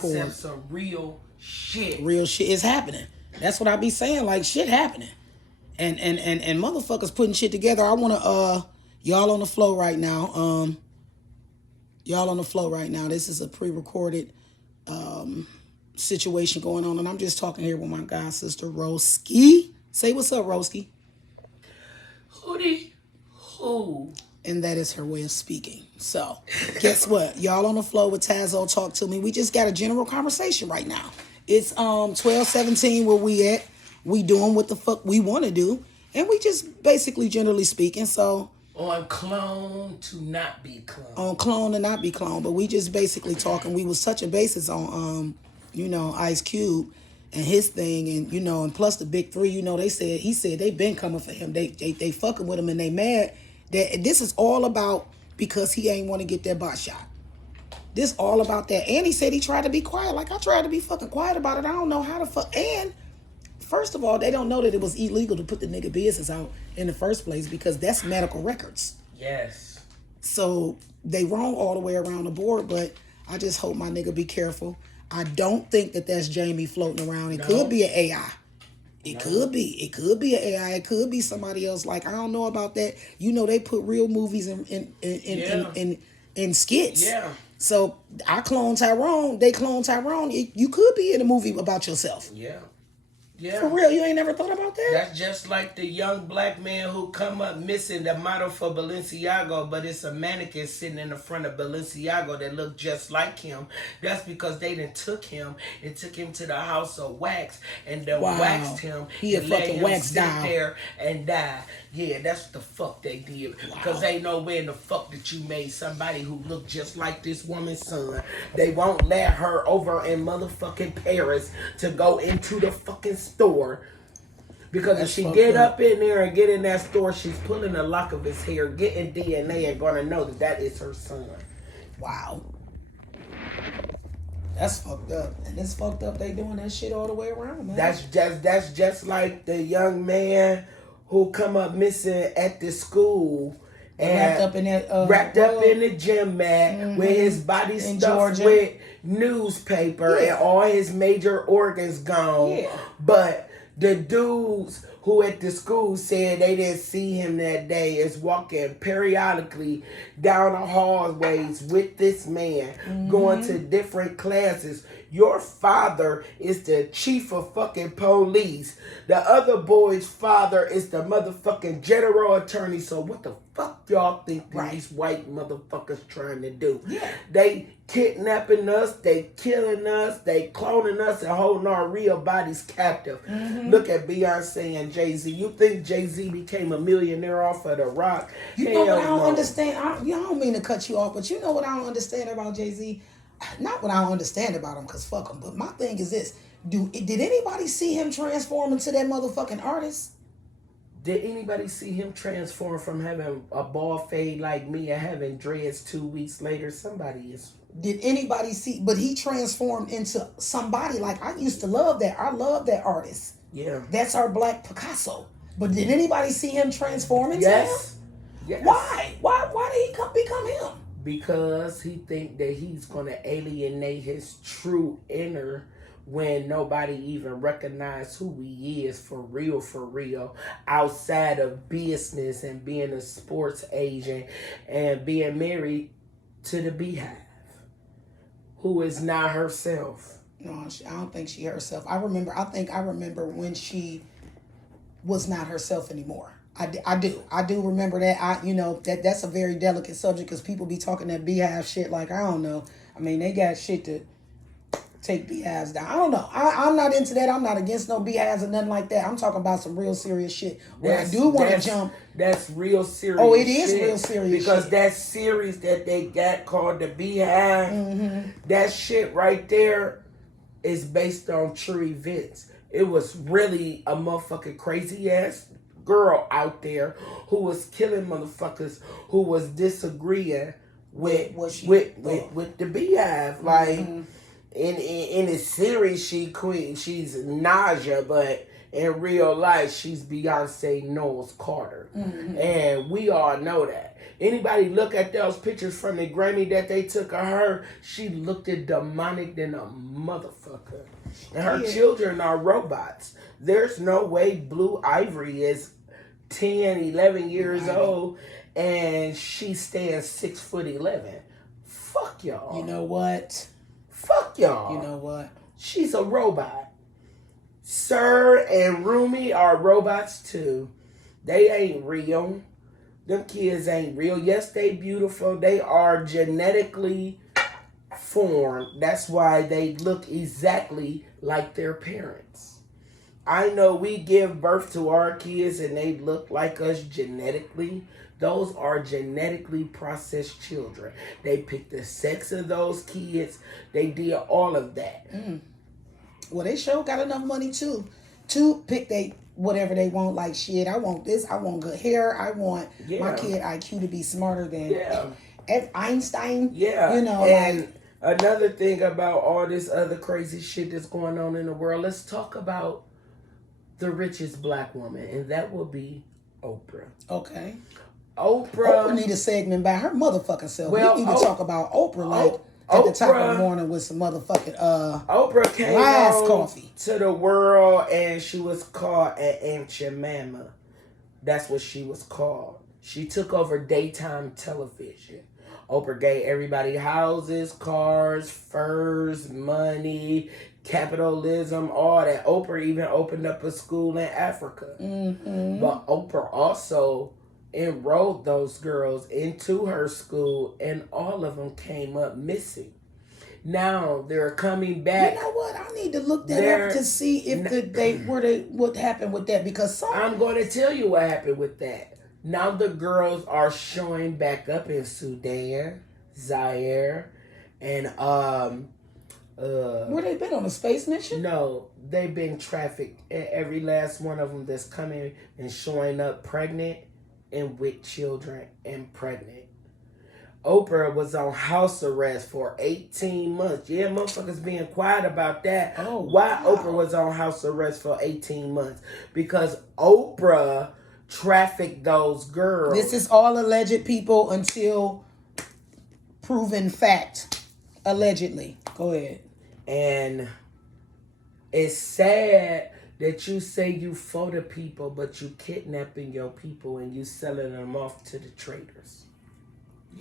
Concepts of real shit. Real shit is happening. That's what I be saying. Like shit happening, and motherfuckers putting shit together. I wanna y'all on the flow right now. Y'all on the flow right now. This is a pre-recorded situation going on, and I'm just talking here with my god sister Roski. Say what's up, Roski. Hootie who? And that is her way of speaking. So, guess what? Y'all on the flow with Tazo Talk to Me. We just got a general conversation right now. It's 12:17 where we at. We doing what the fuck we want to do. And we just basically generally speaking. So On clone to not be clone. on clone and not be clone. But we just basically talking. We was touching bases on Ice Cube and his thing, and and plus the big three, he said they been coming for him. They fucking with him and they mad that this is all about because he ain't want to get that bot shot. This all about that. And he said he tried to be quiet. Like I tried to be fucking quiet about it. I don't know how to fuck. And first of all, they don't know that it was illegal to put the nigga business out in the first place because that's medical records. Yes. So they wrong all the way around the board, but I just hope my nigga be careful. I don't think that that's Jamie floating around. It could be an AI. It could be. It could be an AI. It could be somebody else. Like I don't know about that. They put real movies in skits. Yeah. So I clone Tyrone. They clone Tyrone. You could be in a movie about yourself. Yeah. Yeah. For real, you ain't never thought about that? That's just like the young black man who come up missing the model for Balenciaga, but it's a mannequin sitting in the front of Balenciaga that look just like him. That's because they done took him and took him to the house of wax and then waxed him. He a and let fucking him wax sit doll. there and die. Yeah, that's what the fuck they did. Because ain't no way in the fuck that you made somebody who looked just like this woman's son. They won't let her over in motherfucking Paris to go into the fucking store. Because if she get up in there and get in that store, she's pulling a lock of his hair, getting DNA, and gonna know that is her son. Wow. That's fucked up. And it's fucked up they doing that shit all the way around, man. That's just like the young man who come up missing at the school. And wrapped up in that wrapped up in the gym mat with his body stuffed with newspaper and all his major organs gone. Yeah. But the dudes who at the school said they didn't see him that day is walking periodically down the hallways with this man, going to different classes. Your father is the chief of fucking police. The other boy's father is the motherfucking general attorney. So what the fuck y'all think these white motherfuckers trying to do? Yeah. They kidnapping us, they killing us, they cloning us and holding our real bodies captive. Look at Beyonce and Jay-Z. You think Jay-Z became a millionaire off of The Rock? You know what I don't understand? I don't mean to cut you off, but you know what I don't understand about Jay-Z? Not what I don't understand about him, because fuck him. But my thing is this. Did anybody see him transform into that motherfucking artist? Did anybody see him transform from having a bald fade like me and having dreads 2 weeks later? Somebody is. Did anybody see? But he transformed into somebody like I used to love that. I love that artist. Yeah. That's our Black Picasso. But did anybody see him transform into him? Yes. Why? Why did he become him? Because he think that he's going to alienate his true inner when nobody even recognize who he is for real, outside of business and being a sports agent and being married to the Beehive, who is not herself. No, I don't think she herself. I remember when she was not herself anymore. I do remember that. That's a very delicate subject because people be talking that Beehive shit like, I don't know. I mean, they got shit to take Beehives down. I don't know. I'm not into that. I'm not against no Beehives or nothing like that. I'm talking about some real serious shit. Where I do want to jump. That's real serious. Oh, it is real serious because shit. that series that they got called The Beehive, that shit right there is based on true events. It was really a motherfucking crazy ass girl out there who was killing motherfuckers who was disagreeing with the Beehive. Like in the series she's Naja, but in real life, she's Beyonce Knowles Carter. Mm-hmm. And we all know that. Anybody look at those pictures from the Grammy that they took of her, she looked at demonic than a motherfucker. And her children are robots. There's no way Blue Ivory is 10, 11 years old and she stands 6'11". Fuck y'all. You know what? Fuck y'all. You know what? She's a robot. Sir and Rumi are robots too. They ain't real. Them kids ain't real. Yes, they beautiful. They are genetically formed. That's why they look exactly like their parents. I know we give birth to our kids and they look like us genetically. Those are genetically processed children. They picked the sex of those kids. They did all of that. Well, they sure got enough money too to pick they whatever they want. Like shit, I want this. I want good hair. I want my kid IQ to be smarter than Einstein. Yeah, you know. And another thing about all this other crazy shit that's going on in the world, let's talk about the richest black woman, and that will be Oprah. Okay. Oprah need a segment by her motherfucking self. Well, we need to talk about Oprah like at the top of the morning with some motherfucking Oprah came on coffee to the world and she was called an Aunt Jemima. That's what she was called. She took over daytime television. Oprah gave everybody houses, cars, furs, money, capitalism, all that. Oprah even opened up a school in Africa. Mm-hmm. But Oprah also enrolled those girls into her school and all of them came up missing. Now they're coming back. You know what? I need to look that up to see if what happened with that, because I'm going to tell you what happened with that. Now the girls are showing back up in Sudan, Zaire, and where they been on a space mission? No, they've been trafficked. And every last one of them that's coming and showing up pregnant and with children and pregnant. Oprah was on house arrest for 18 months. Yeah, motherfuckers being quiet about that. Oh, Why wow. Oprah was on house arrest for 18 months? Because Oprah trafficked those girls. This is all alleged, people, until proven fact. Allegedly. Go ahead. And it's sad that you say you for the people, but you kidnapping your people and you selling them off to the traders.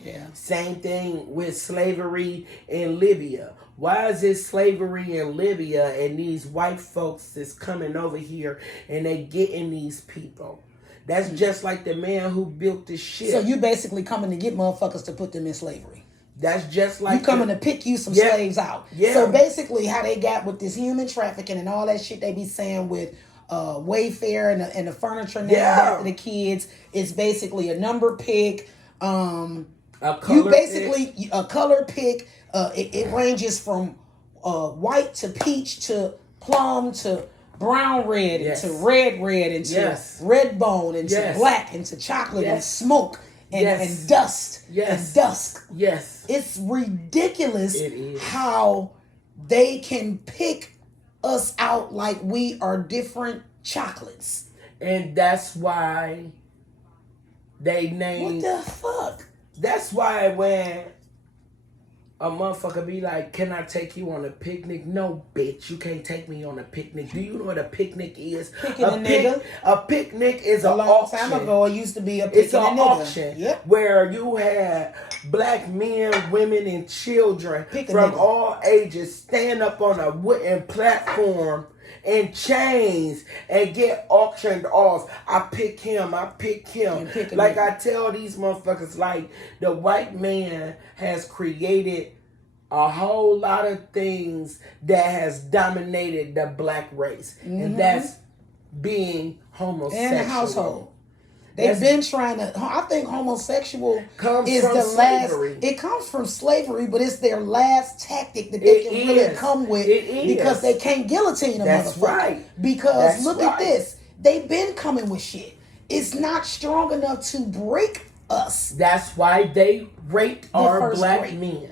Yeah. Same thing with slavery in Libya. Why is it slavery in Libya and these white folks is coming over here and they getting these people? That's just like the man who built the ship. So you basically coming to get motherfuckers to put them in slavery. That's just like you coming to pick you some slaves out. Yeah. So basically how they got with this human trafficking and all that shit they be saying with Wayfair and the furniture now after the kids, it's basically a number pick. A color pick. It ranges from white to peach to plum to brown red into red into red bone into black into chocolate and smoke and dust and dusk. Yes. It's ridiculous is. how they can pick us out like we are different chocolates. And that's why they named... What the fuck? That's why when a motherfucker be like, can I take you on a picnic? No, bitch, you can't take me on a picnic. Do you know what a picnic is? Picking a nigga. A picnic is an auction. A long time ago, it used to be a picking It's an auction where you had black men, women, and children from all ages stand up on a wooden platform in chains and get auctioned off. I pick him. Like I tell these motherfuckers, like the white man has created a whole lot of things that has dominated the black race. And that's being homosexual. And the household. They've been trying to. I think homosexual comes is from the slavery. It comes from slavery, but it's their last tactic that they can really come with because they can't guillotine a motherfucker. Right. Because look at this. They've been coming with shit. It's not strong enough to break us. That's why they raped our black men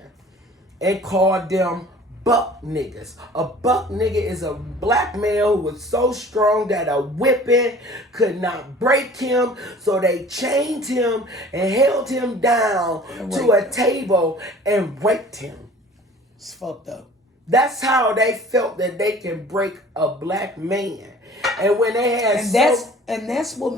and called them buck niggas. A buck nigga is a black male who was so strong that a whipping could not break him. So they chained him and held him down to a table and raped him. It's fucked up. That's how they felt that they can break a black man. And when they had that's what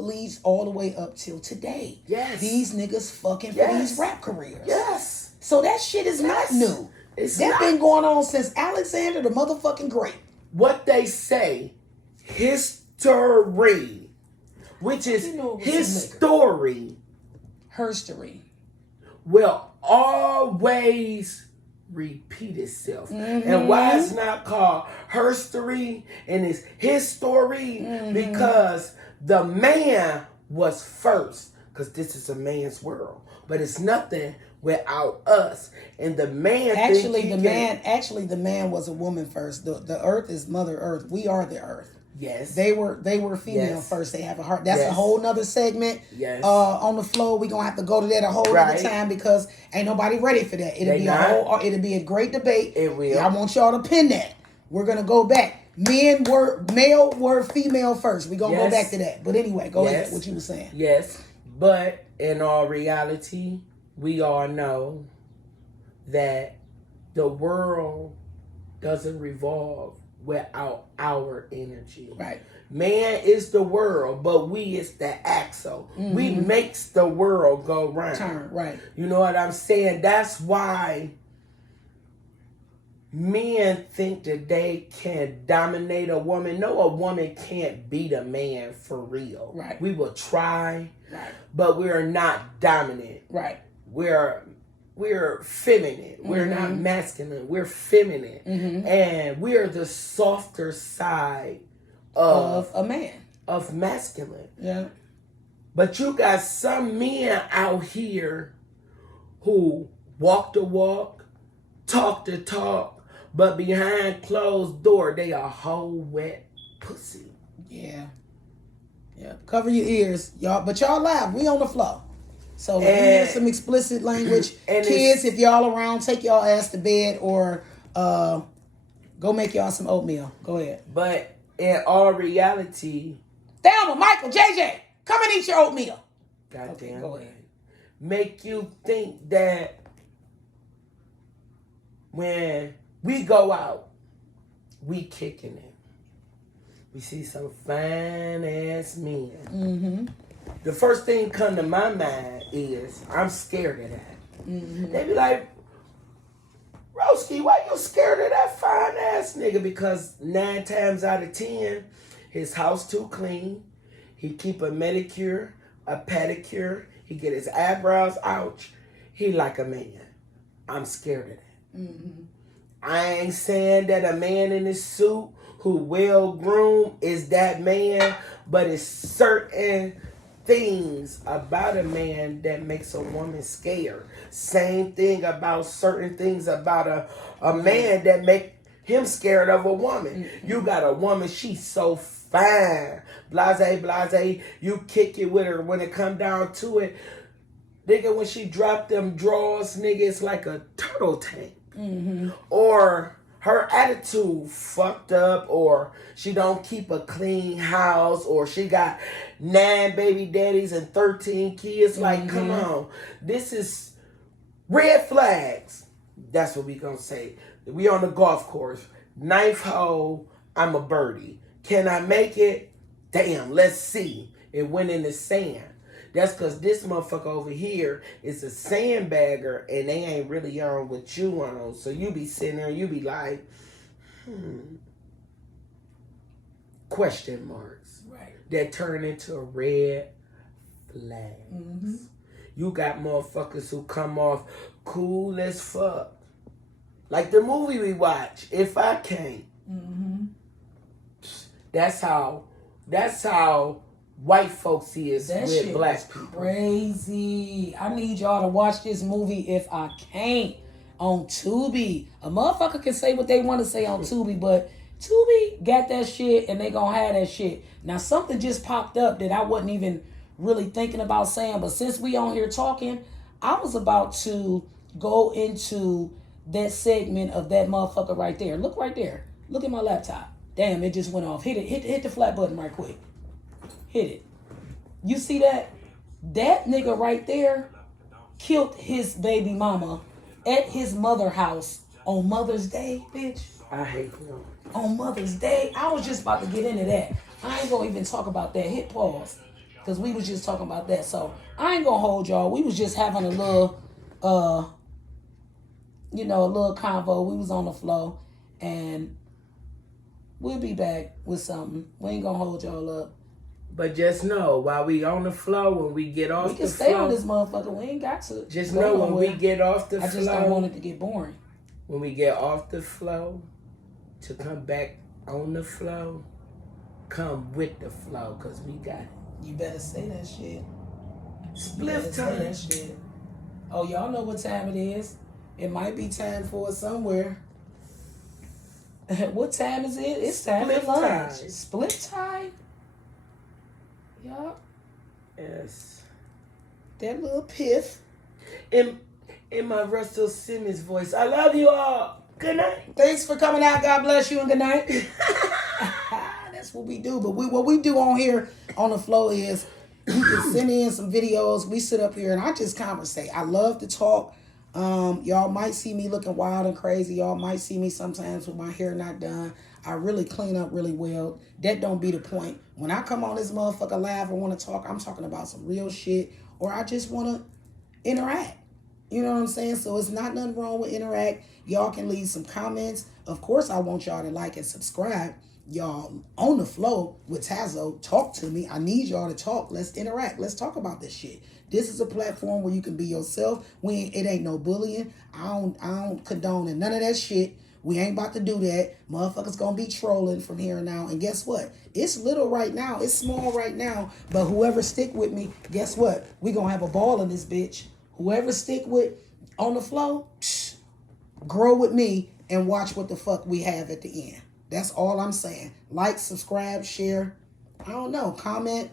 leads all the way up till today. Yes. These niggas fucking for these rap careers. Yes. So that shit is not new. That's been going on since Alexander the motherfucking Great. What they say, history, which is his story, herstory, will always repeat itself. And why it's not called herstory and it's his story? Because the man was first. Because this is a man's world. But it's nothing without us. And the man the man was a woman first. The earth is Mother Earth. We are the earth. Yes. They were female first. They have a heart. That's a whole nother segment. Yes. On the floor. We're gonna have to go to that a whole other time because ain't nobody ready for that. It'll be a great debate. It will. I want y'all to pin that. We're gonna go back. Male were female first. We're gonna go back to that. But anyway, go ahead. What you were saying. Yes. But in all reality, we all know that the world doesn't revolve without our energy. Right. Man is the world, but we is the axle. We makes the world go round. Turn, right. You know what I'm saying? That's why men think that they can dominate a woman. No, a woman can't beat a man for real. Right. We will try, right, but we're not dominant. Right. We're feminine. We're not masculine. We're feminine. And we're the softer side of a man. Of masculine. Yeah. But you got some men out here who walk the walk, talk the talk, but behind closed door, they a whole wet pussy. Yeah. Yeah. Cover your ears, y'all. But y'all live. We on the floor. So if you hear some explicit language, kids, if y'all around, take y'all ass to bed or go make y'all some oatmeal. Go ahead. But in all reality, Thelma, Michael, JJ, come and eat your oatmeal. Goddamn. Go ahead. Make you think that when we go out, we kicking it. We see some fine ass men. The first thing come to my mind is I'm scared of that. They be like, Broski, why you scared of that fine ass nigga? Because 9 times out of 10, his house too clean. He keep a manicure, a pedicure. He get his eyebrows out. He like a man. I'm scared of that. I ain't saying that a man in his suit who well groomed is that man, but it's certain things about a man that makes a woman scared. Same thing about certain things about a man that make him scared of a woman. You got a woman, she's so fine. Blase. You kick it with her when it come down to it. Nigga, when she drop them drawers, nigga, it's like a turtle tank. Or her attitude fucked up, or she don't keep a clean house, or she got 9 baby daddies and 13 kids. Like, come on. This is red flags. That's what we gonna say. We on the golf course. 9th hole, I'm a birdie. Can I make it? Damn, let's see. It went in the sand. That's because this motherfucker over here is a sandbagger and they ain't really on what you on. So you be sitting there and you be like, question marks. Right. That turn into red flags. You got motherfuckers who come off cool as fuck. Like the movie we watch, If I Can't. That's how white folks is that with black people. Crazy. I need y'all to watch this movie If I Can't on Tubi. A motherfucker can say what they want to say on Tubi, but Tubi got that shit and they gonna have that shit. Now something just popped up that I wasn't even really thinking about saying, but since we on here talking, I was about to go into that segment of that motherfucker right there. Look right there. Look at my laptop. Damn, it just went off. Hit it. Hit the flat button right quick. Hit it. You see that? That nigga right there killed his baby mama at his mother house on Mother's Day, bitch. I hate him. On Mother's Day. I was just about to get into that. I ain't gonna even talk about that. Hit pause. Because we was just talking about that. So I ain't gonna hold y'all. We was just having a little a little convo. We was on the flow, and we'll be back with something. We ain't gonna hold y'all up. But just know, while we on the flow, when we get off we can the stay flow, on this motherfucker. We ain't got to. just know when we get off the I flow, just don't want it to get boring. when we get off the flow, to come back on the flow, come with the flow, cause we got it. You better say that shit. Split Say time. that shit. Oh, y'all know what time it is. It might be time for it somewhere. What time is it? It's time Split for lunch. time. Split time? Yup. Yes. That little piff. In my Russell Simmons voice, I love you all. Good night. Thanks for coming out. God bless you and good night. That's what we do. But what we do on here on the flow is you can send in some videos. We sit up here and I just conversate. I love to talk. Y'all might see me looking wild and crazy. Y'all might see me sometimes with my hair not done. I really clean up really well. That don't be the point. When I come on this motherfucker live and want to talk, I'm talking about some real shit, or I just want to interact. You know what I'm saying? So it's not nothing wrong with interact. Y'all can leave some comments. Of course, I want y'all to like and subscribe. Y'all on the flow with Tazo. Talk to me. I need y'all to talk. Let's interact. Let's talk about this shit. This is a platform where you can be yourself. It ain't no bullying. I don't condone none of that shit. We ain't about to do that. Motherfuckers gonna be trolling from here on out. And guess what? It's little right now. It's small right now. But whoever stick with me, guess what? We gonna have a ball in this bitch. Whoever stick with on the flow, grow with me and watch what the fuck we have at the end. That's all I'm saying. Like, subscribe, share. I don't know. Comment.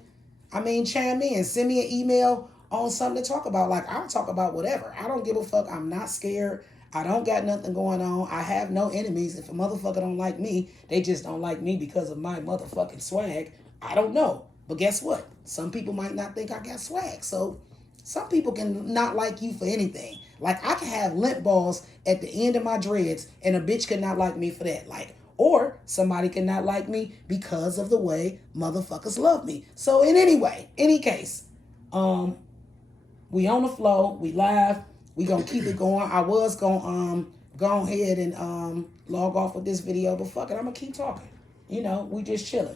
Chime in. Send me an email on something to talk about. Like, I'll talk about whatever. I don't give a fuck. I'm not scared. I don't got nothing going on. I have no enemies. If a motherfucker don't like me, they just don't like me because of my motherfucking swag. I don't know. But guess what? Some people might not think I got swag. So some people can not like you for anything. Like, I can have lint balls at the end of my dreads and a bitch could not like me for that. Like, or somebody could not like me because of the way motherfuckers love me. So in any case, we on the flow, we live, we gonna keep it going. I was gonna go ahead and log off with this video, but fuck it, I'm gonna keep talking. You know, we just chilling.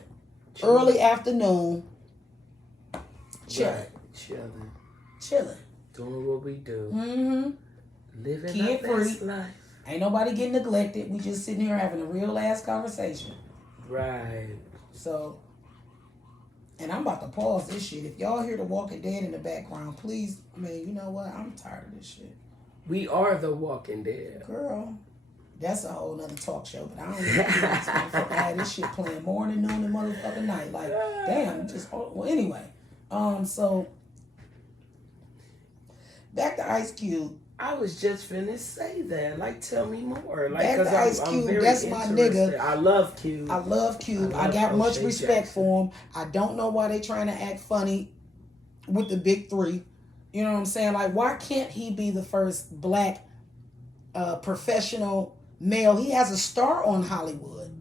Early afternoon, chilling. Right. Chilling. Doing what we do. Mm-hmm. Living Kid our best free. life. Ain't nobody getting neglected. We just sitting here having a real ass conversation. Right. So, and I'm about to pause this shit. If y'all hear The Walking Dead in the background, please, you know what? I'm tired of this shit. We are the Walking Dead. Girl, that's a whole nother talk show, but I don't even know this motherfucker had this shit playing morning, noon, and motherfucking night. Like, damn, well, anyway. So, back to Ice Cube. I was just finna say that. Like, tell me more. Like, Back to 'cause Ice I'm Cube, very that's my interested. nigga. I love Cube. I love Cube. I love got much O'Shea respect Jackson. for him. I don't know why they trying to act funny with the big three. You know what I'm saying? Like, why can't he be the first black professional male? He has a star on Hollywood.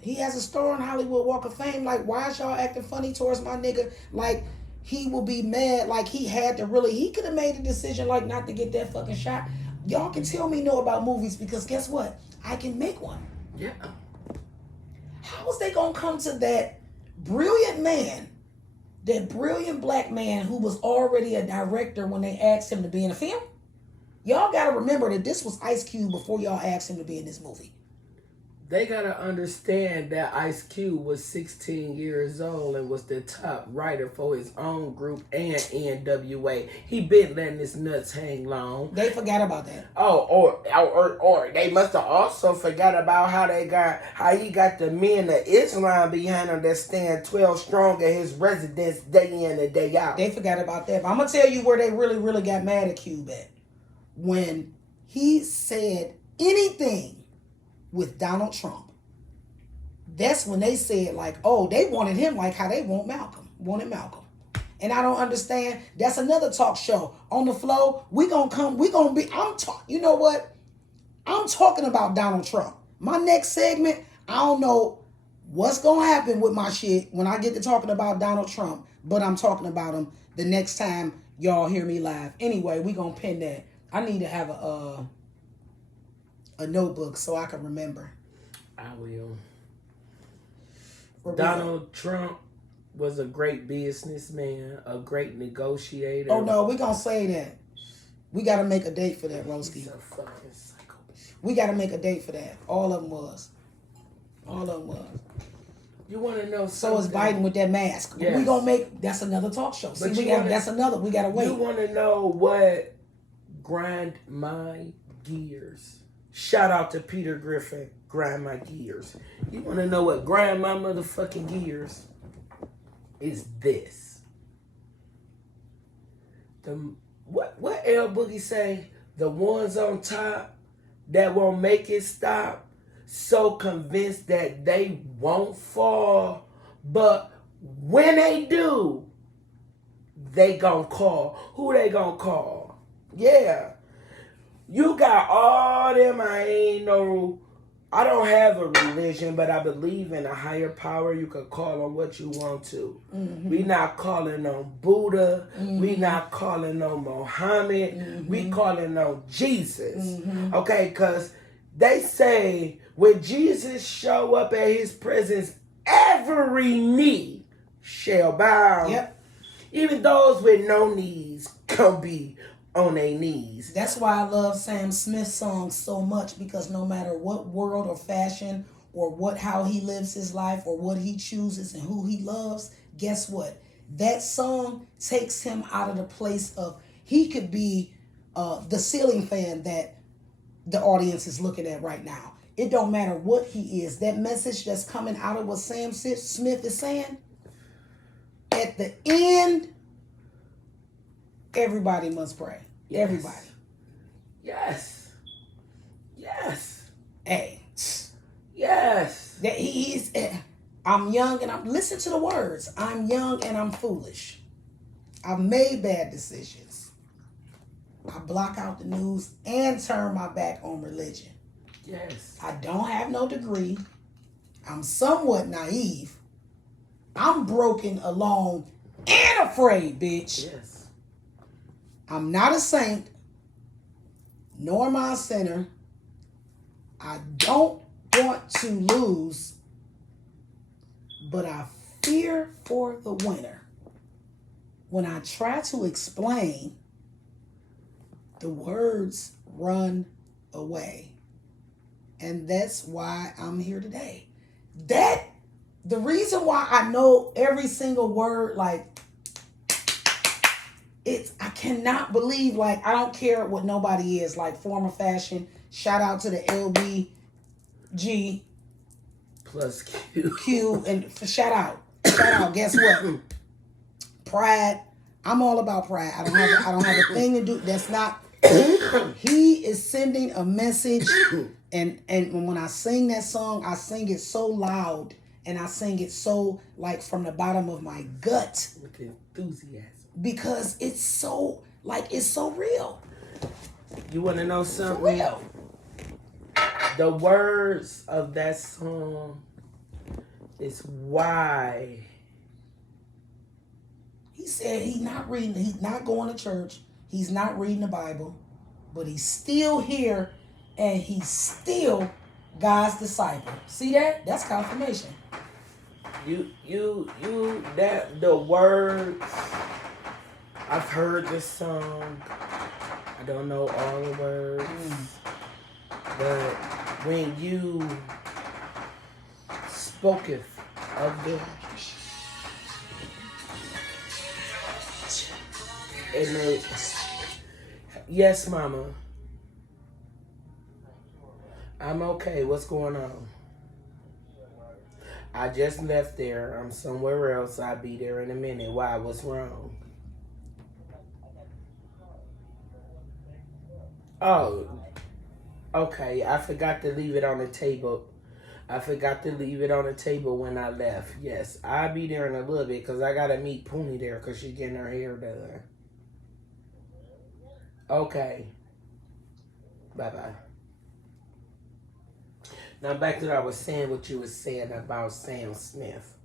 He has a star on Hollywood Walk of Fame. Like, why is y'all acting funny towards my nigga? Like, he will be mad. Like, he could have made a decision, like, not to get that fucking shot. Y'all can tell me no about movies because guess what? I can make one. Yeah. How is they gonna come to that brilliant man, that brilliant black man who was already a director when they asked him to be in a film? Y'all gotta remember that this was Ice Cube before y'all asked him to be in this movie. They gotta understand that Ice Cube was 16 years old and was the top writer for his own group and NWA. He been letting his nuts hang long. They forgot about that. Or they must have also forgot about how he got the men of Islam behind him that stand 12 strong at his residence day in and day out. They forgot about that. But I'm gonna tell you where they really, really got mad at Cube at. When he said anything with Donald Trump, that's when they said like, oh, they wanted him like how they wanted Malcolm. And I don't understand. That's another talk show on the flow. We gonna be. You know what? I'm talking about Donald Trump. My next segment, I don't know what's gonna happen with my shit when I get to talking about Donald Trump, but I'm talking about him the next time y'all hear me live. Anyway, we gonna pin that. I need to have a notebook so I can remember. I will. For Donald Trump was a great businessman, a great negotiator. Oh no, we gonna say that. We gotta make a date for that, Roski. He's a fucking psycho. We gotta make a date for that. All of them was. You want to know So something? is Biden with that mask. Yes. We gonna make, that's another talk show. See, we gotta wait. You want to know what grind my gears? Shout out to Peter Griffin, grind my gears. You want to know what grind my motherfucking gears? Is this. What L Boogie say? The ones on top that won't make it stop, so convinced that they won't fall, but when they do, they gonna call. Who they gonna call? Yeah. You got all them, I don't have a religion, but I believe in a higher power. You can call on what you want to. Mm-hmm. We not calling on Buddha. Mm-hmm. We not calling on Muhammad. Mm-hmm. We calling on Jesus. Mm-hmm. Okay, because they say when Jesus show up at his presence, every knee shall bow. Yep. Even those with no knees can be on their knees. That's why I love Sam Smith's songs so much, because no matter what world or fashion or how he lives his life or what he chooses and who he loves, guess what? That song takes him out of the place of, he could be the ceiling fan that the audience is looking at right now. It don't matter what he is. That message that's coming out of what Sam Smith is saying, at the end, everybody must pray. Yes. Everybody. Yes. Yes. Hey. Yes. That he's. I'm young and listen to the words. I'm young and I'm foolish. I've made bad decisions. I block out the news and turn my back on religion. Yes. I don't have no degree. I'm somewhat naive. I'm broken, alone, and afraid, bitch. Yes. I'm not a saint, nor am I a sinner. I don't want to lose, but I fear for the winner. When I try to explain, the words run away. And that's why I'm here today. The reason why I know every single word, like, I cannot believe, like, I don't care what nobody is, like, form of fashion. Shout out to the LBG plus Q. Q, and shout out. Guess what? Pride. I'm all about pride. I don't have a thing to do. That's not. He is sending a message, and when I sing that song, I sing it so loud, and I sing it so, like, from the bottom of my gut. With enthusiasm. Because it's so real. You want to know something? For real. The words of that song is why. He said he's not going to church, he's not reading the Bible, but he's still here and he's still God's disciple. See that? That's confirmation. That the words. I've heard this song. I don't know all the words. But when you spoketh of the yes, mama. I'm okay. What's going on? I just left there. I'm somewhere else. I'll be there in a minute. Why? What's wrong? Oh, Okay, I forgot to leave it on the table. I forgot to leave it on the table when I left. Yes, I'll be there in a little bit because I gotta meet Poonie there because she's getting her hair done. Okay, bye bye. Now back to what I was saying. What you were saying about Sam Smith.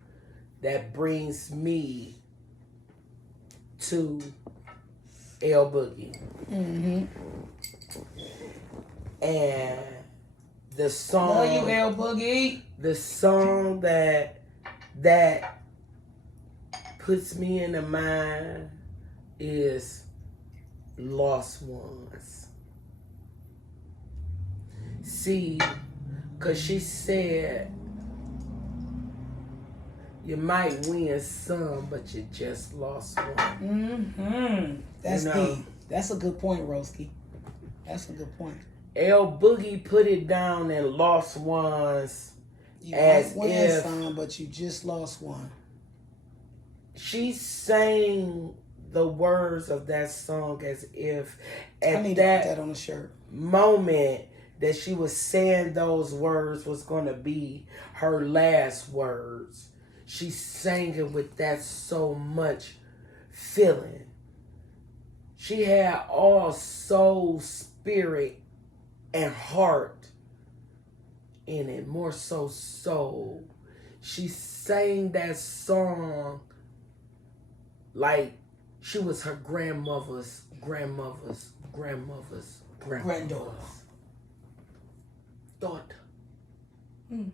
That brings me to L Boogie Mm-hmm. and the Love you, song. L Boogie. The song that puts me in the mind is Lost Ones. See, cause she said you might win some, but you just lost one. Mm-hmm. That's You know. deep. That's a good point, Roski. That's a good point. L Boogie put it down in Lost Ones You as might win if some, but you just lost one. she sang the words of that song as if I at need to put that that on a shirt. moment that she was saying those words was going to be her last words. She sang it with that so much feeling. She had all soul, spirit, and heart in it, more so soul. She sang that song like she was her grandmother's Granddaughter. daughter. Mm.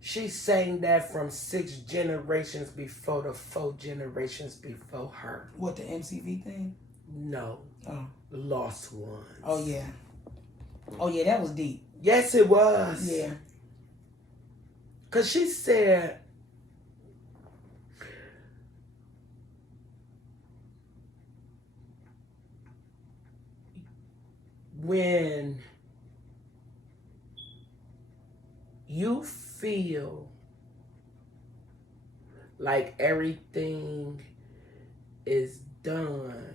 She sang that from 6 generations before the 4 generations before her. What, the MCV thing? No, Oh. Lost Ones. Oh, yeah. Oh, yeah, that was deep. Yes, it was. Yeah. Because she said, when you feel like everything is done,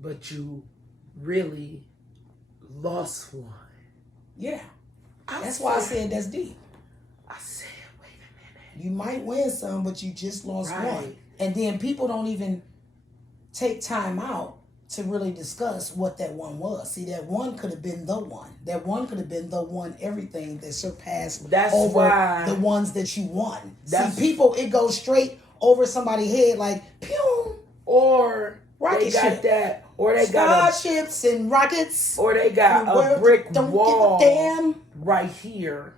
but you really lost one. Yeah. That's why I said that's deep. I said, wait a minute. You might win some, but you just lost Right. one. And then people don't even take time out to really discuss what that one was. See, that one could have been the one. That one could have been the one, everything that surpassed That's over why- the ones that you won. That's- See, people, it goes straight over somebody's head like, pew, Or Rocket they got ship. that, or they got starships and rockets. or they got The a world brick don't wall give a damn. right here.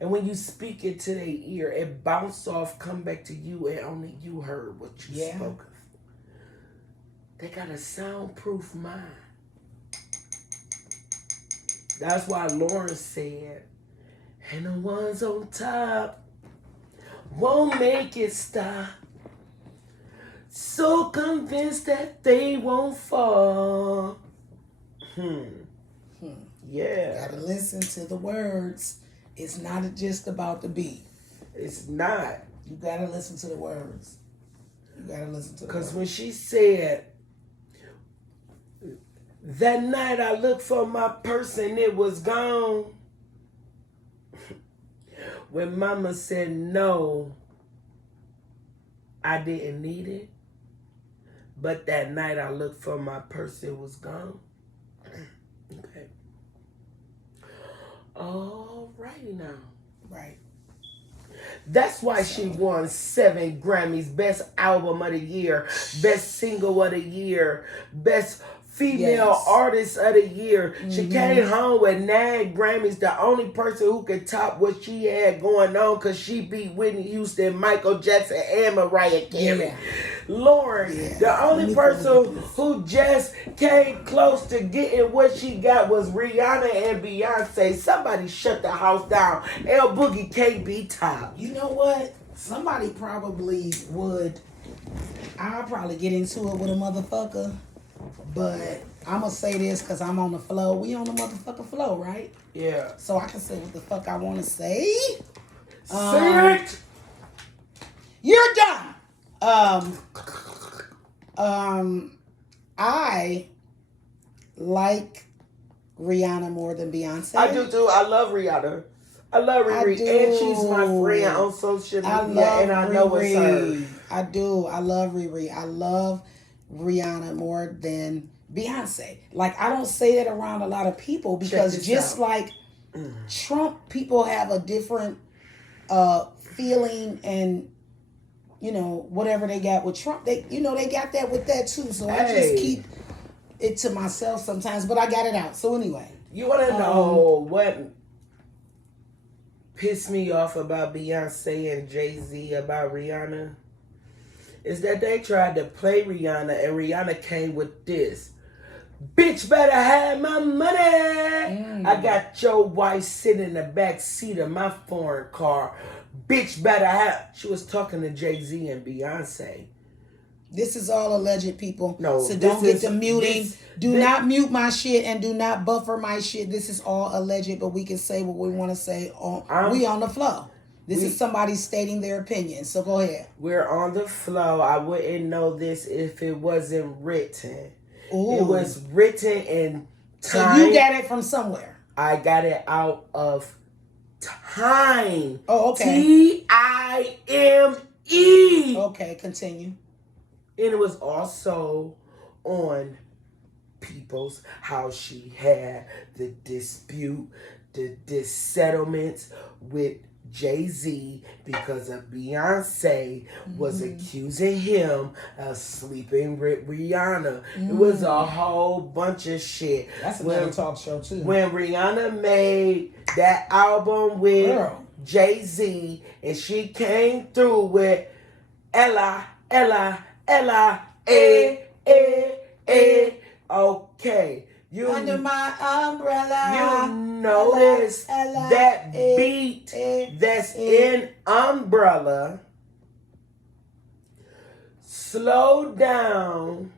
And when you speak it to their ear, it bounce off, come back to you, and only you heard what you Yeah. spoke of. They got a soundproof mind. That's why Lawrence said, and the ones on top won't make it stop. So convinced that they won't fall. Yeah. Gotta listen to the words. It's not just about the beat. It's not. You gotta listen to the words. You gotta listen to the Because words. when she said, that night I looked for my purse and it was gone. When mama said no, I didn't need it. But that night I looked for my purse, it was gone. Okay. Alrighty now. Right. That's why she won 7 Grammys. Best Album of the Year, Best Single of the Year, Best Female Yes. Artist of the Year. She came home with 9 Grammys. The only person who could top what she had going on, because she beat Whitney Houston, Michael Jackson, and Mariah Carey. Yeah. Lauren, Yeah. the Let only me person go get this. who just came close to getting what she got was Rihanna and Beyonce. Somebody shut the house down. L Boogie can't be top. You know what? Somebody probably would. I'll probably get into it with a motherfucker. But I'm going to say this because I'm on the flow. We on the motherfucking flow, right? Yeah. So I can say what the fuck I want to say. Say it. You're done. I like Rihanna more than Beyonce? I do too. I love Rihanna. I love Riri, and she's my friend on social media, and I know it's her. I do. I love Riri. I love Rihanna more than Beyonce. Like, I don't say that around a lot of people because just like Trump, people have a different feeling and whatever they got with Trump, they got that with that too. So I just keep it to myself sometimes, but I got it out. So anyway, you want to know what pissed me off about Beyonce and Jay-Z about Rihanna? Is that they tried to play Rihanna and Rihanna came with this. Bitch better have my money. I got your wife sitting in the back seat of my foreign car. Bitch better have. She was talking to Jay-Z and Beyonce. This is all alleged, people. No, so don't get the muting. Do not mute my shit and do not buffer my shit. This is all alleged, but we can say what we want to say. We on the flow. This is somebody stating their opinion. So go ahead. We're on the flow. I wouldn't know this if it wasn't written. Ooh. It was written in time. So you got it from somewhere. I got it out of Time. Oh, okay. Time. Okay, continue. And it was also on People's how she had the dispute, the dissettlements with Jay-Z because of Beyonce was accusing him of sleeping with Rihanna. It was a whole bunch of shit. That's another talk show too. When Rihanna made that album with Jay-Z and she came through with Ella, okay. Under my umbrella. You notice that beat that's in Umbrella slow down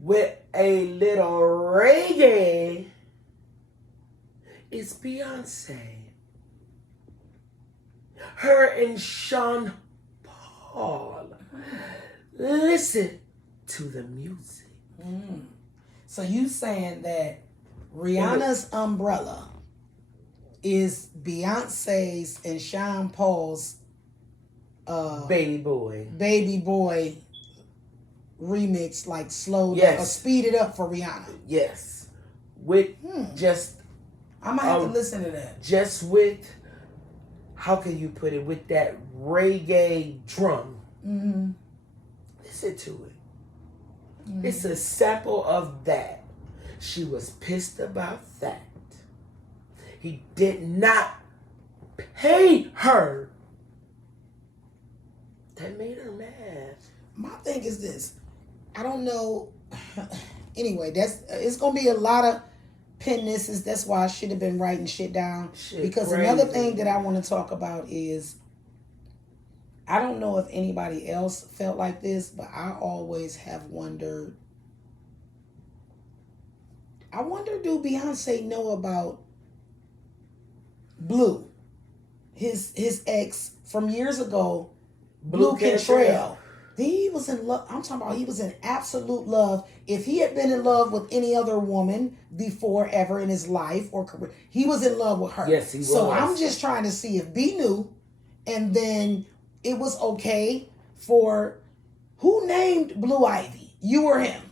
with a little reggae. It's Beyonce. Her and Sean Paul. Listen to the music. So you saying that Rihanna's Umbrella is Beyonce's and Sean Paul's Baby Boy remix, like slow down or speed it up for Rihanna? Yes. With just I might have to listen to that. Just with, how can you put it, with that reggae drum. Listen to it. It's a sample of that. She was pissed about that. He did not pay her. That made her mad. My thing is this. I don't know. Anyway, it's gonna be a lot of pennesses. That's why I should have been writing shit down. Because crazy. Another thing that I want to talk about is, I don't know if anybody else felt like this, but I always have wondered. I wonder, do Beyonce know about Blue, his ex from years ago, Blue Cantrell? He was in love. I'm talking about he was in absolute love. If he had been in love with any other woman before ever in his life or career, he was in love with her. Yes, he was. So I'm just trying to see if B knew, and then it was okay for who named Blue Ivy? You or him?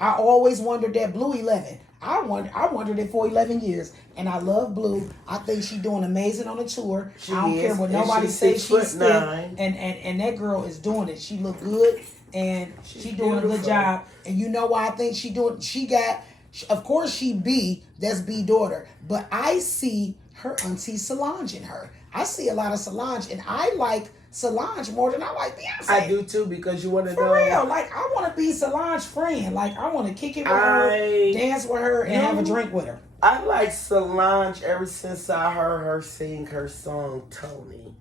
I always wondered that. Blue 11. I wondered it for 11 years, and I love Blue. I think she's doing amazing on the tour. I don't care what nobody says. She's still, and that girl is doing it. She look good, and she's doing a good job. And you know why I think she doing? She got, of course, she B. That's B daughter, but I see her auntie Solange in her. I see a lot of Solange, and I like Solange more than I like Beyonce. I do too, because you want to know. For real, like I want to be Solange's friend. Like I want to kick it with her, dance with her, and have a drink with her. I like Solange ever since I heard her sing her song Tony,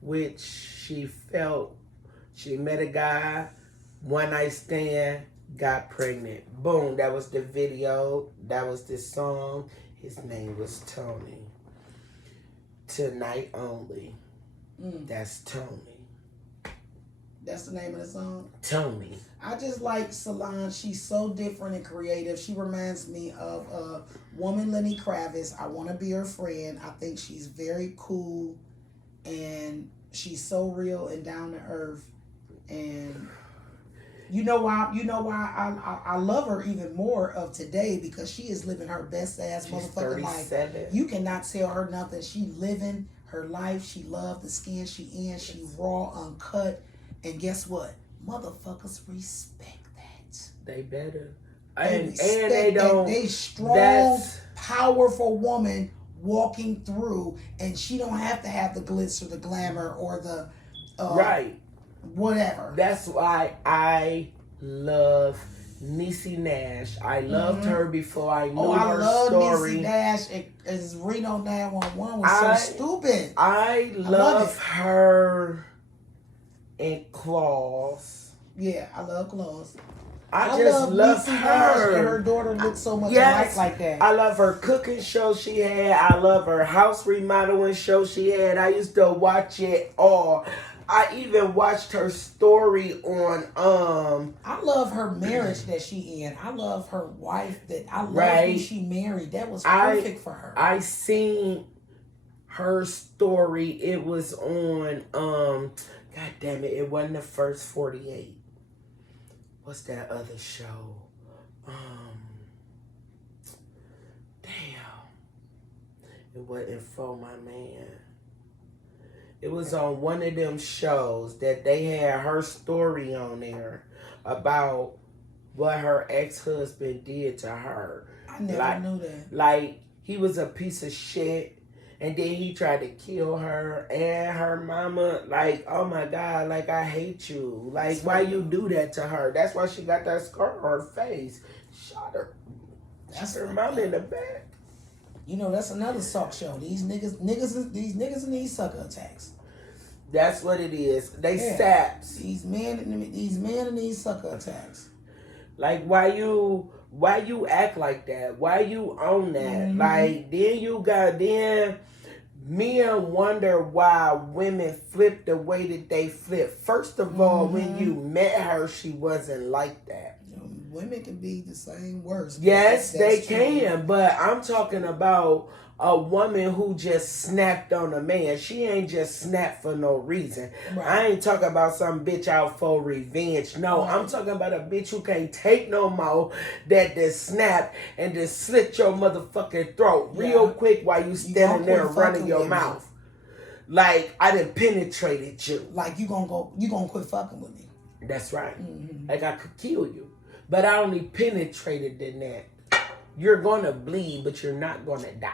which she met a guy, one night stand, got pregnant. Boom, that was the video. That was the song. His name was Tony. Tonight only. That's Tony. That's the name of the song. Tell me. I just like Solange. She's so different and creative. She reminds me of a woman, Lenny Kravitz. I want to be her friend. I think she's very cool, and she's so real and down to earth. And you know why? I love her even more of today because she is living her best ass She's motherfucking life. 37. You cannot tell her nothing. She living her life. She love the skin she in. She raw, uncut, and guess what? Motherfuckers respect that. They better. They And respect they don't. that. They strong, That's powerful woman walking through, and she don't have to have the glitz or the glamour or the right. whatever. That's why I love Niecy Nash. I loved her before I knew I her love story. Niecy Nash. As Reno 911 was so stupid. I love her in Claws. Yeah, I love Claus. I just love Niecy Nash, and her her. daughter looks so much Yes, like that. I love her cooking show she had. I love her house remodeling show she had. I used to watch it all. I even watched her story on I love her marriage that she in. I love her wife that I love who Right. she married. That was perfect for her. I seen her story. It was on God damn it, it wasn't the First 48. What's that other show? Damn. It wasn't For My Man. It was on one of them shows that they had her story on there about what her ex-husband did to her. I never knew that. Like, he was a piece of shit, and then he tried to kill her and her mama. Like, oh my God, like, I hate you. Like, why you do that to her? That's why she got that scar on her face. Shot her. Shot her mama in the back. You know, that's another suck show. These niggas and these sucker attacks. That's what it is. They saps. These men and these sucker attacks. Like, why you act like that? Why you own that? Mm-hmm. Like, then men wonder why women flip the way that they flip. First of all, when you met her, she wasn't like that. You know, women can be the same worse. Yes, they true. can, but I'm talking about a woman who just snapped on a man. She ain't just snapped for no reason. Right. I ain't talking about some bitch out for revenge. No, Right. I'm talking about a bitch who can't take no more that just snap and just slit your motherfucking throat real quick while you standing there running your mouth. Like, I done penetrated you. Like, you gonna quit fucking with me. That's right. Mm-hmm. Like, I could kill you. But I only penetrated in that. You're gonna bleed, but you're not gonna die.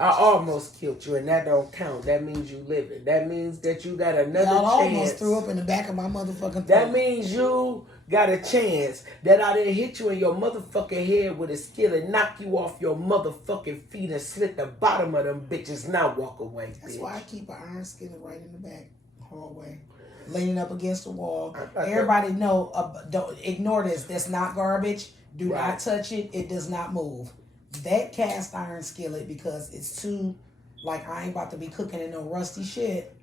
I almost killed you, and that don't count. That means you living. That means that you got another Y'all chance. almost threw up in the back of my motherfucking throat. That means you got a chance that I didn't hit you in your motherfucking head with a skillet, knock you off your motherfucking feet, and slit the bottom of them bitches. Now walk away, That's bitch. why I keep an iron skillet right in the back hallway, leaning up against the wall. Everybody know. Don't ignore this. That's not garbage. Do not touch it. It does not move. That cast iron skillet, because it's too, like, I ain't about to be cooking in no rusty shit.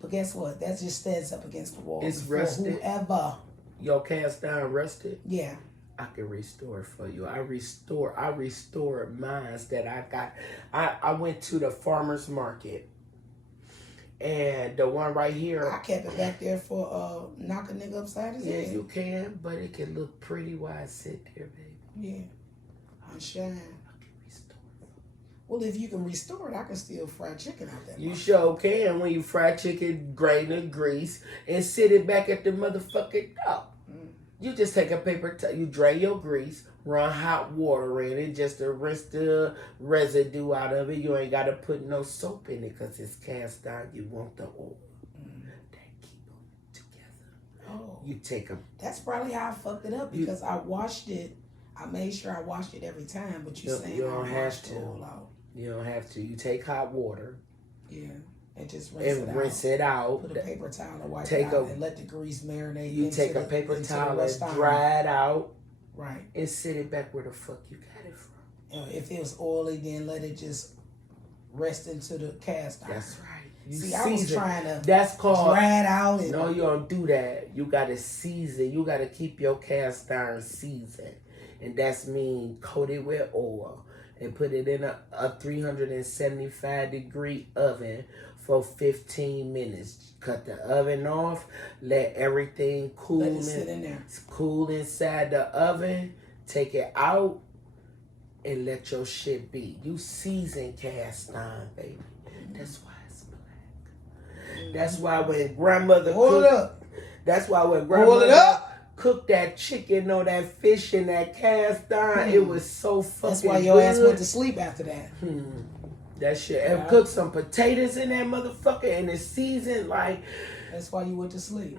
But guess what? That just stands up against the wall. It's for rusted. Whoever. Your cast iron rusted? Yeah. I can restore it for you. I restored mines that I got. I went to the farmer's market. And the one right here. I kept it back there for knock a nigga upside his head. Yeah, you can, but it can look pretty while I sit there, baby. Yeah. I'm shine. Well, if you can restore it, I can still fry chicken out there. You sure can when you fry chicken, grain the grease, and sit it back at the motherfucking top. You just take a paper towel, you drain your grease, run hot water in it just to rinse the residue out of it. You ain't got to put no soap in it because it's cast iron. You want the oil that keep them together. Oh. You take them. That's probably how I fucked it up, because I washed it. I made sure I washed it every time, but you saying you don't I have washed to. the oil out. You don't have to. You take hot water. Yeah. And just rinse it out. Put a paper towel and wipe it out and let the grease marinate. You take a paper towel and dry it out. Right. And sit it back where the fuck you got it from. If it was oily, then let it just rest into the cast iron. That's right. See, I was trying to That's called dry it out. And, no, you don't do that. You gotta season. You gotta keep your cast iron seasoned, and that's mean coat it with oil and put it in a 375-degree oven for 15 minutes. Cut the oven off. Let everything cool. Let it sit in there. Cool inside the oven. Take it out and let your shit be. You season cast iron, baby. That's why it's black. That's why when grandmother Hold cooked, up. that's why when Hold grandmother it up. cooked that chicken or that fish in that cast iron, it was so fucking That's why your good. ass went to sleep after that. That shit. And cook some potatoes in that motherfucker and it's seasoned like. That's why you went to sleep.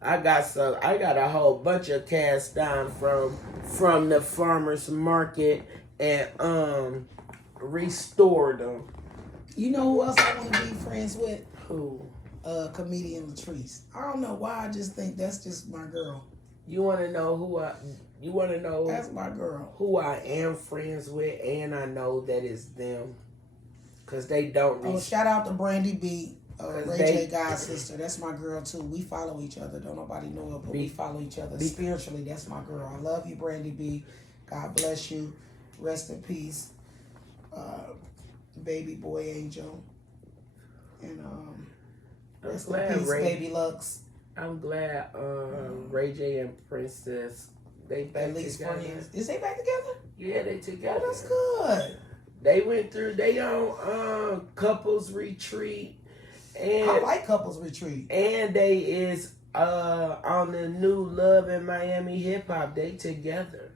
I got a whole bunch of cast iron from the farmer's market and restored them. You know who else I want to be friends with? Who? Comedian Latrice. I don't know why. I just think that's just my girl. You want to know who I? You want to know? That's my girl. Who I am friends with, and I know that it's them, cause they don't. Shout out to Brandy B. Ray they- J. God's sister. That's my girl too. We follow each other. Don't nobody know it, but we follow each other spiritually. That's my girl. I love you, Brandy B. God bless you. Rest in peace, baby boy Angel. And rest in peace, baby Lux. I'm glad Ray J and Princess they back At least together. friends. Is they back together? Yeah, they together. Oh, that's good. They went through they own couples retreat, and I like couples retreat. and they is on the new Love in Miami hip hop. They together.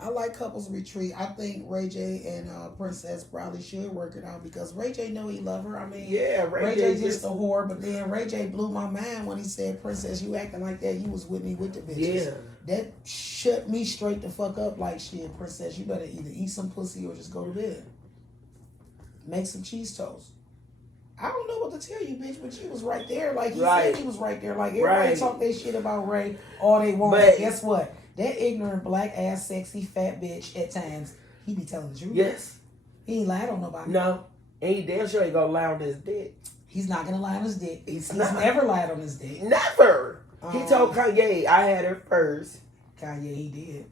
I like couples retreat. I think Ray J and Princess probably should work it out because Ray J know he love her. I mean, Yeah, Ray J just a whore, but then Ray J blew my mind when he said, "Princess, you acting like that. You was with me with the bitches." Yeah. That shut me straight the fuck up. Like, shit, Princess, you better either eat some pussy or just go to bed. Make some cheese toast. I don't know what to tell you, bitch, but you was right there. Like he said, he was right there. Like everybody talk that shit about Ray all they want. But guess what? That ignorant, black ass, sexy, fat bitch at times, he be telling the truth. Yes. He ain't lied on nobody. No. And he damn sure ain't gonna lie on his dick. He's not gonna lie on his dick. He's not. never lied on his dick. Never. He told Kanye, I had her first. Kanye, he did.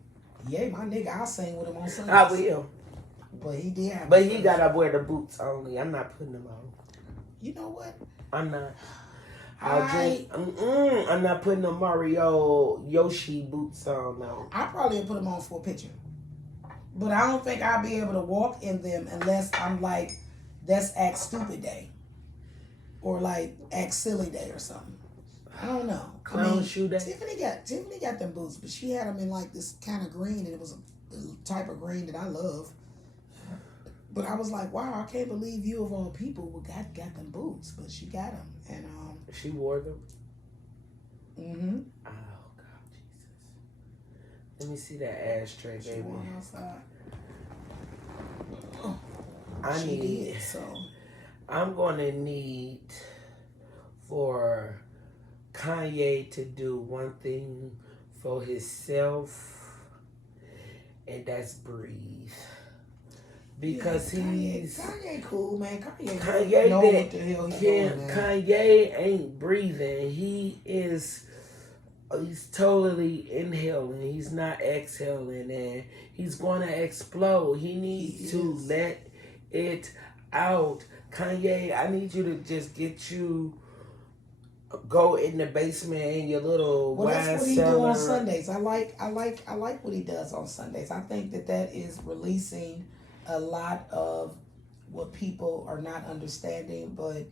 Yeah, my nigga, I'll sing with him on Sundays. I will. But he did have But he gotta wear the boots only. I'm not putting them on. You know what? I'm not. I'm not putting the Mario Yoshi boots on though. I probably would put them on for a picture. But I don't think I'll be able to walk in them unless I'm like, that's act stupid day. Or like act silly day or something. I don't know. Clown shoe day. Tiffany got them boots, but she had them in like this kind of green, and it was a type of green that I love. But I was like, wow, I can't believe you of all people got them boots, but she got them, and she wore them. Mm-hmm. Oh God, Jesus! Let me see that ashtray, baby. She went outside. I'm gonna need for Kanye to do one thing for himself, and that's breathe. Because Kanye cool, man. Kanye know what the hell he's doing, man. Kanye ain't breathing. He's totally inhaling. He's not exhaling, and he's going to explode. He needs to let it out. Kanye, I need you to just go in the basement in your little wine cellar. That's what he do on Sundays. I like what he does on Sundays. I think that is releasing a lot of what people are not understanding, but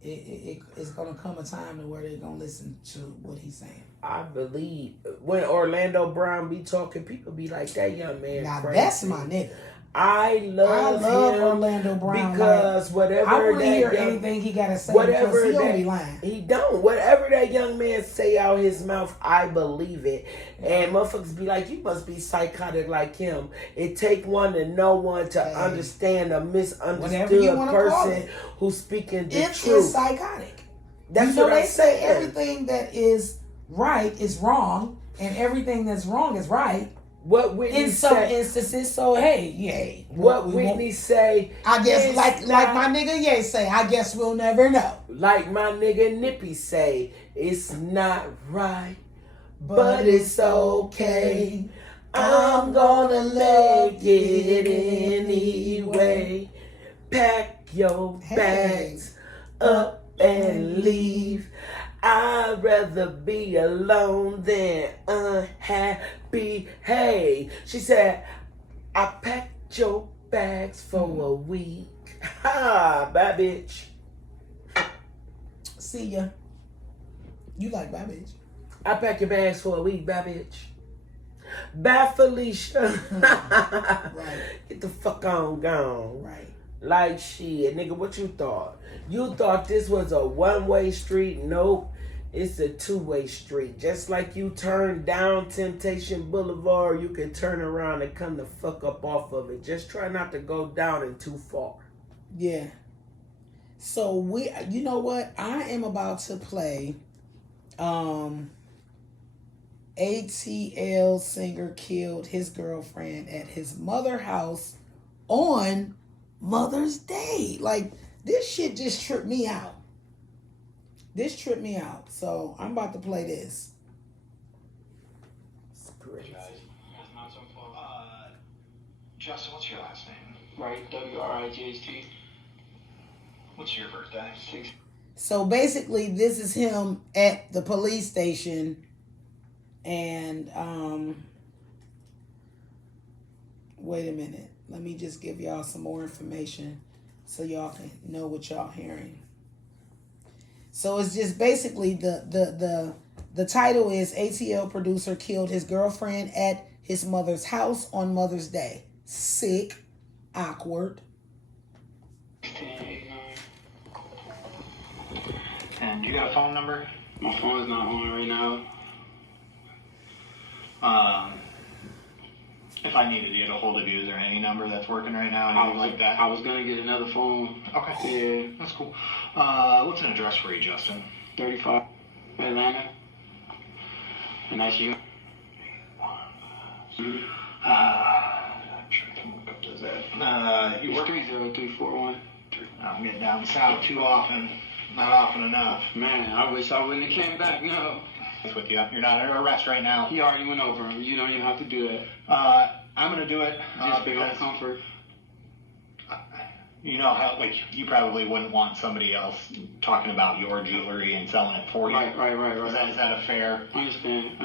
it's gonna come a time to where they're gonna listen to what he's saying. I believe when Orlando Brown be talking, people be like, that young man. Now crazy. that's my nigga. I love him Orlando Brown because whatever I wouldn't hear anything he gotta say because he don't be lying. He don't. Whatever that young man say out his mouth, I believe it. And motherfuckers be like, you must be psychotic like him. It take one to know one to understand a misunderstood person who's speaking the truth. It's psychotic. That's what they say. Everything that is right is wrong, and everything that's wrong is right. What Whitney in some say? instances. So hey, What we won't- Whitney say? I guess is like my nigga Ye say, I guess we'll never know. like my nigga Nippy say, it's not right, but it's okay. I'm gonna let it anyway. Pack your bags up and leave. I'd rather be alone than unhappy. Hey, she said, I packed your bags for a week. Ha, bye bitch. See ya. You like bye bitch. I pack your bags for a week, bye bitch. Bye Felicia. Right. Get the fuck on gone. Right. Like shit, nigga, what you thought? You thought this was a one-way street? Nope. It's a two-way street. Just like you turn down Temptation Boulevard, you can turn around and come the fuck up off of it. Just try not to go down it too far. Yeah. So you know what? I am about to play ATL singer killed his girlfriend at his mother's house on Mother's Day. Like, this shit just tripped me out. So I'm about to play this. It's crazy. Justin, what's your last name? Right, W-R-I-G-H-T. What's your birthday? 6. So basically, this is him at the police station, and wait a minute. Let me just give y'all some more information so y'all can know what y'all hearing. So it's just basically the title is ATL producer killed his girlfriend at his mother's house on Mother's Day. Sick, awkward. 16, 8, 9. And you got a phone number? My phone is not on right now. If I needed to get a hold of you, is there any number that's working right now? Anything like that? I was gonna get another phone. Okay. Yeah. That's cool. What's an address for you, Justin? 35 Atlanta. And that's you. I'm sure I can look up to that. You It's work? 30341. I'm getting down south too often. Not often enough. Man, I wish I wouldn't have came back. No. With you. You're not under arrest right now. He already went over. You don't even have to do that. I'm gonna do it. Just for your Because comfort. you know how, like, you probably wouldn't want somebody else talking about your jewelry and selling it for you. Right. Is that a fair? I understand.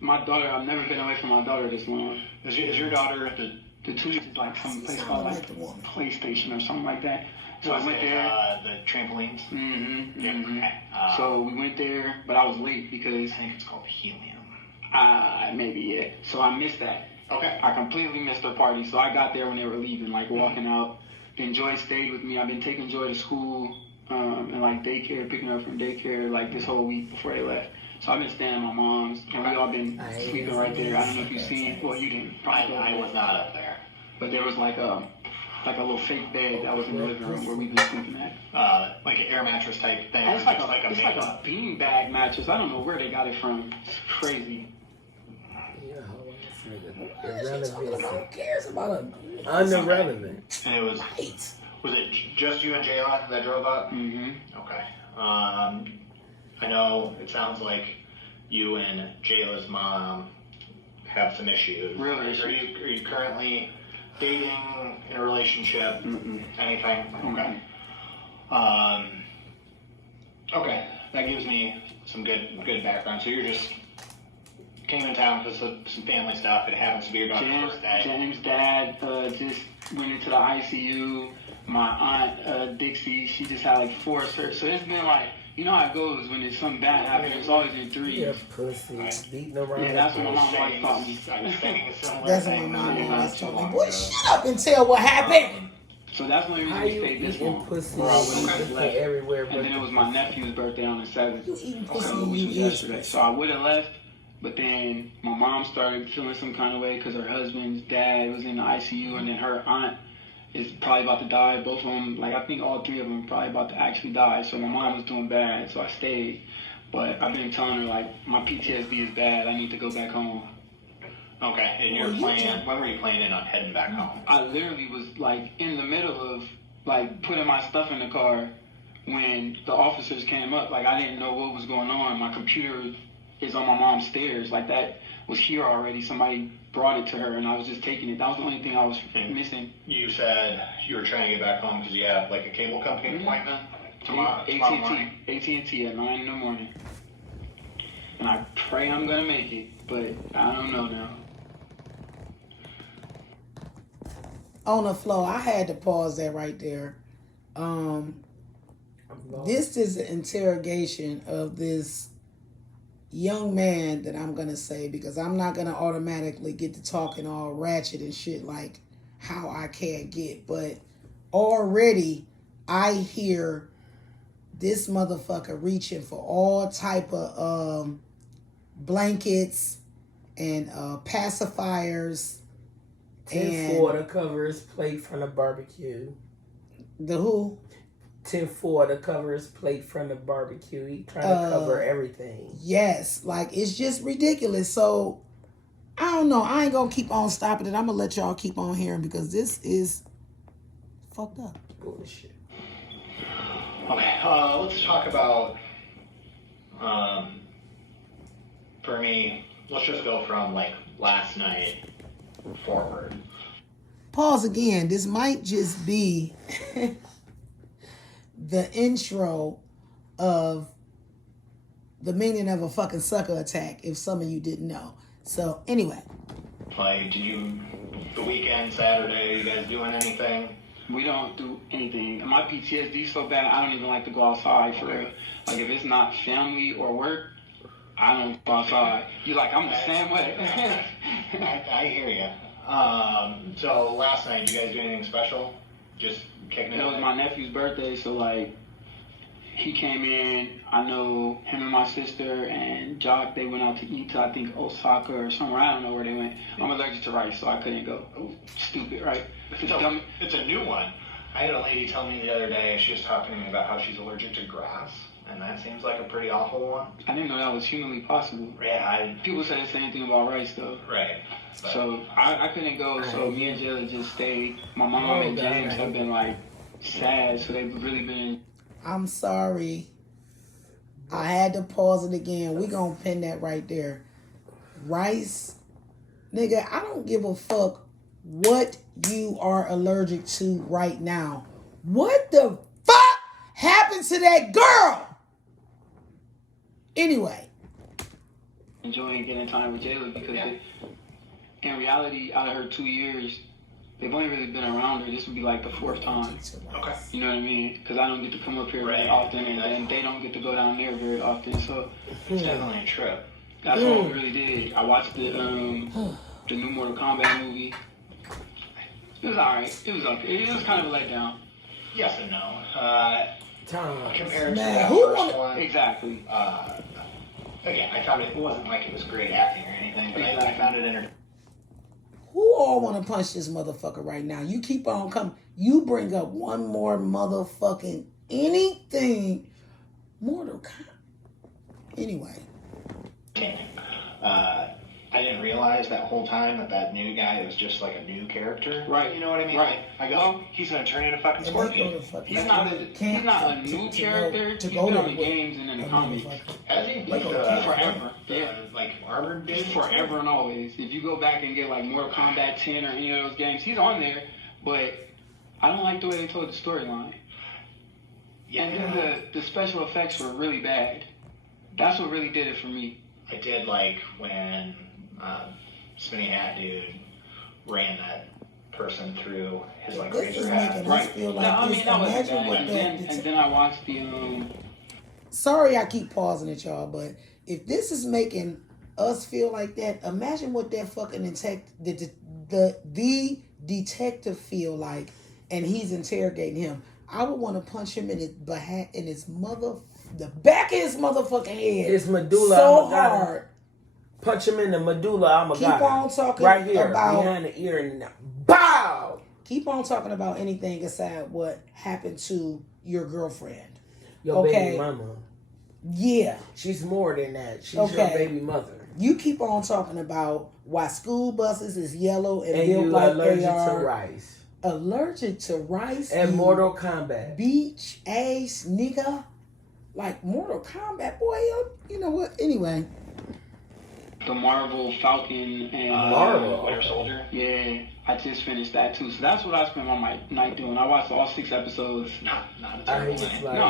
My daughter, I've never been away from my daughter this long. Is your daughter at The two is like some place called like PlayStation or something like that. So I went there. The trampolines? Mm-hmm. So we went there, but I was late because I think it's called helium. maybe, yeah. So I missed that. Okay. I completely missed the party. So I got there when they were leaving, like walking out. Then Joy stayed with me. I've been taking Joy to school and like daycare, picking her up from daycare like this whole week before they left. So I've been staying at my mom's, and we all been sleeping right there. I don't know if you've seen. Well, you didn't. I was not up there. But there was like a little fake bed that was in the living room where we've been sleeping at. Like an air mattress type thing. It's like a beanbag mattress. I don't know where they got it from. It's crazy. Who cares about a Irrelevant. And it was it just you and Jayla that drove up? Mm-hmm. Okay. I know it sounds like you and Jayla's mom have some issues. Real Are issues. you currently dating, in a relationship, anything? Okay. Okay, that gives me some good background. So you're just came in town because of some family stuff. It happens to be your daughter's birthday. James' dad just went into the ICU. My aunt, Dixie, she just had like 4 surgeries. So it's been like, you know how it goes when there's something bad happens. It's always in 3s. Yeah, pussy. Beating around. Yeah, that's what my mom always taught me. That's what my mom always told me. Boy, shut up and tell what happened. So that's the only reason How we you stayed this eating long. pussy Or I would've just left. everywhere And but then it was my nephew's birthday on the 7th. You eating pussy So, and which you was eat yesterday. So I would have left, but then my mom started feeling some kind of way because her husband's dad was in the ICU, and then her aunt is probably about to die. Both of them, like I think all 3 of them, probably about to actually die. So my mom was doing bad, so I stayed. But I've been telling her like my PTSD is bad. I need to go back home. Okay, and Well, you're you planning. can- When were you planning on heading back home? I literally was like in the middle of like putting my stuff in the car when the officers came up. Like I didn't know what was going on. My computer is on my mom's stairs. Like that was here already. Somebody brought it to her, and I was just taking it. That was the only thing I was missing. You said you were trying to get back home because you had like a cable company appointment tomorrow morning. AT&T at 9 in the morning. And I pray I'm gonna make it, but I don't know now. On the flow, I had to pause that right there. This is an interrogation of this young man that I'm gonna say, because I'm not gonna automatically get to talking all ratchet and shit like how I can't get, but already I hear this motherfucker reaching for all type of blankets and pacifiers. 10-4 to cover his plate from the barbecue. The who? 10-4 to cover his plate from the barbecue. He trying to cover everything. Yes, like it's just ridiculous. So I don't know. I ain't gonna keep on stopping it. I'm gonna let y'all keep on hearing because this is fucked up. Bullshit. Okay, let's talk about. For me, let's just go from like last night forward. Pause again. This might just be the intro of the meaning of a fucking sucker attack, if some of you didn't know. So anyway. Like, the weekend, Saturday, you guys doing anything? We don't do anything. And my PTSD is so bad, I don't even like to go outside for real. Like, if it's not family or work, I don't go outside. You like, I'm the same way. I hear you. So last night, did you guys do anything special? Just kicking it? It was my nephew's birthday, so like, he came in. I know him and my sister and Jock, they went out to eat to, I think, Osaka or somewhere. I don't know where they went. I'm allergic to rice, so I couldn't go. Stupid, right? No, it's a new one. I had a lady tell me the other day, she was talking to me about how she's allergic to grass, and that seems like a pretty awful one. I didn't know that was humanly possible. Yeah, People say the same thing about rice, though. Right. But So I couldn't go, so me and Jayla just stayed. My mom and James have been like sad, so they've really been. I'm sorry. I had to pause it again. We gonna pin that right there. Rice. Nigga, I don't give a fuck what you are allergic to right now. What the fuck happened to that girl? Anyway. Enjoying getting time with Jayla because in reality, out of her 2 years, they've only really been around her. This would be like the 4th time. okay. You know what I mean? Because I don't get to come up here very often, and then they don't get to go down there very often. So It's definitely a trip. that's what we really did. I watched the new Mortal Kombat movie. It was alright. It was okay. It was kind of a letdown. Yes and no. Time. Compared to Man, that who first wanna- one, Exactly. again, I thought it wasn't like it was great acting or anything, but I found it entertaining. Who all want to punch this motherfucker right now? You keep on coming. You bring up one more motherfucking anything. Mortal Kombat. Anyway. I didn't realize that whole time that new guy was just like a new character. Right. You know what I mean? Right. I go, Well, he's gonna turn into fucking And they go Scorpion. to fucking He's not a new character. to He's go been to on the games and in the comics. Has he? They Like go the forever. Yeah. like armored dude? Forever and always. If you go back and get like Mortal Kombat 10 or any of those games, he's on there, but I don't like the way they told the storyline. Yeah. And then the special effects were really bad. That's what really did it for me. I did like when Spinny Hat Dude ran that person through his like This is razor hat. making us feel like No, I this. mean, that wasn't Imagine bad. what And then I watched the Sorry I keep pausing at y'all, but if this is making us feel like that, imagine what that fucking the detective feel like, and he's interrogating him. I would want to punch him in his the back of his motherfucking head. His medulla so oblongata. hard. Punch him in the medulla oblongata. Keep on talking right here, about behind the ear, and bow. keep on talking about anything aside what happened to your girlfriend. Your Okay. baby mama. Yeah. She's more than that. She's Okay. your baby mother. You keep on talking about why school buses is yellow and, And built you like allergic they to are rice. allergic to rice. And you Mortal Kombat. beach ass nigga. Like Mortal Kombat, boy. You know what? Anyway. The Marvel Falcon and Marvel. Winter Soldier. Yeah, I just finished that too. So that's what I spent my night doing. I watched all 6 episodes. Not a I terrible hate night. like, No,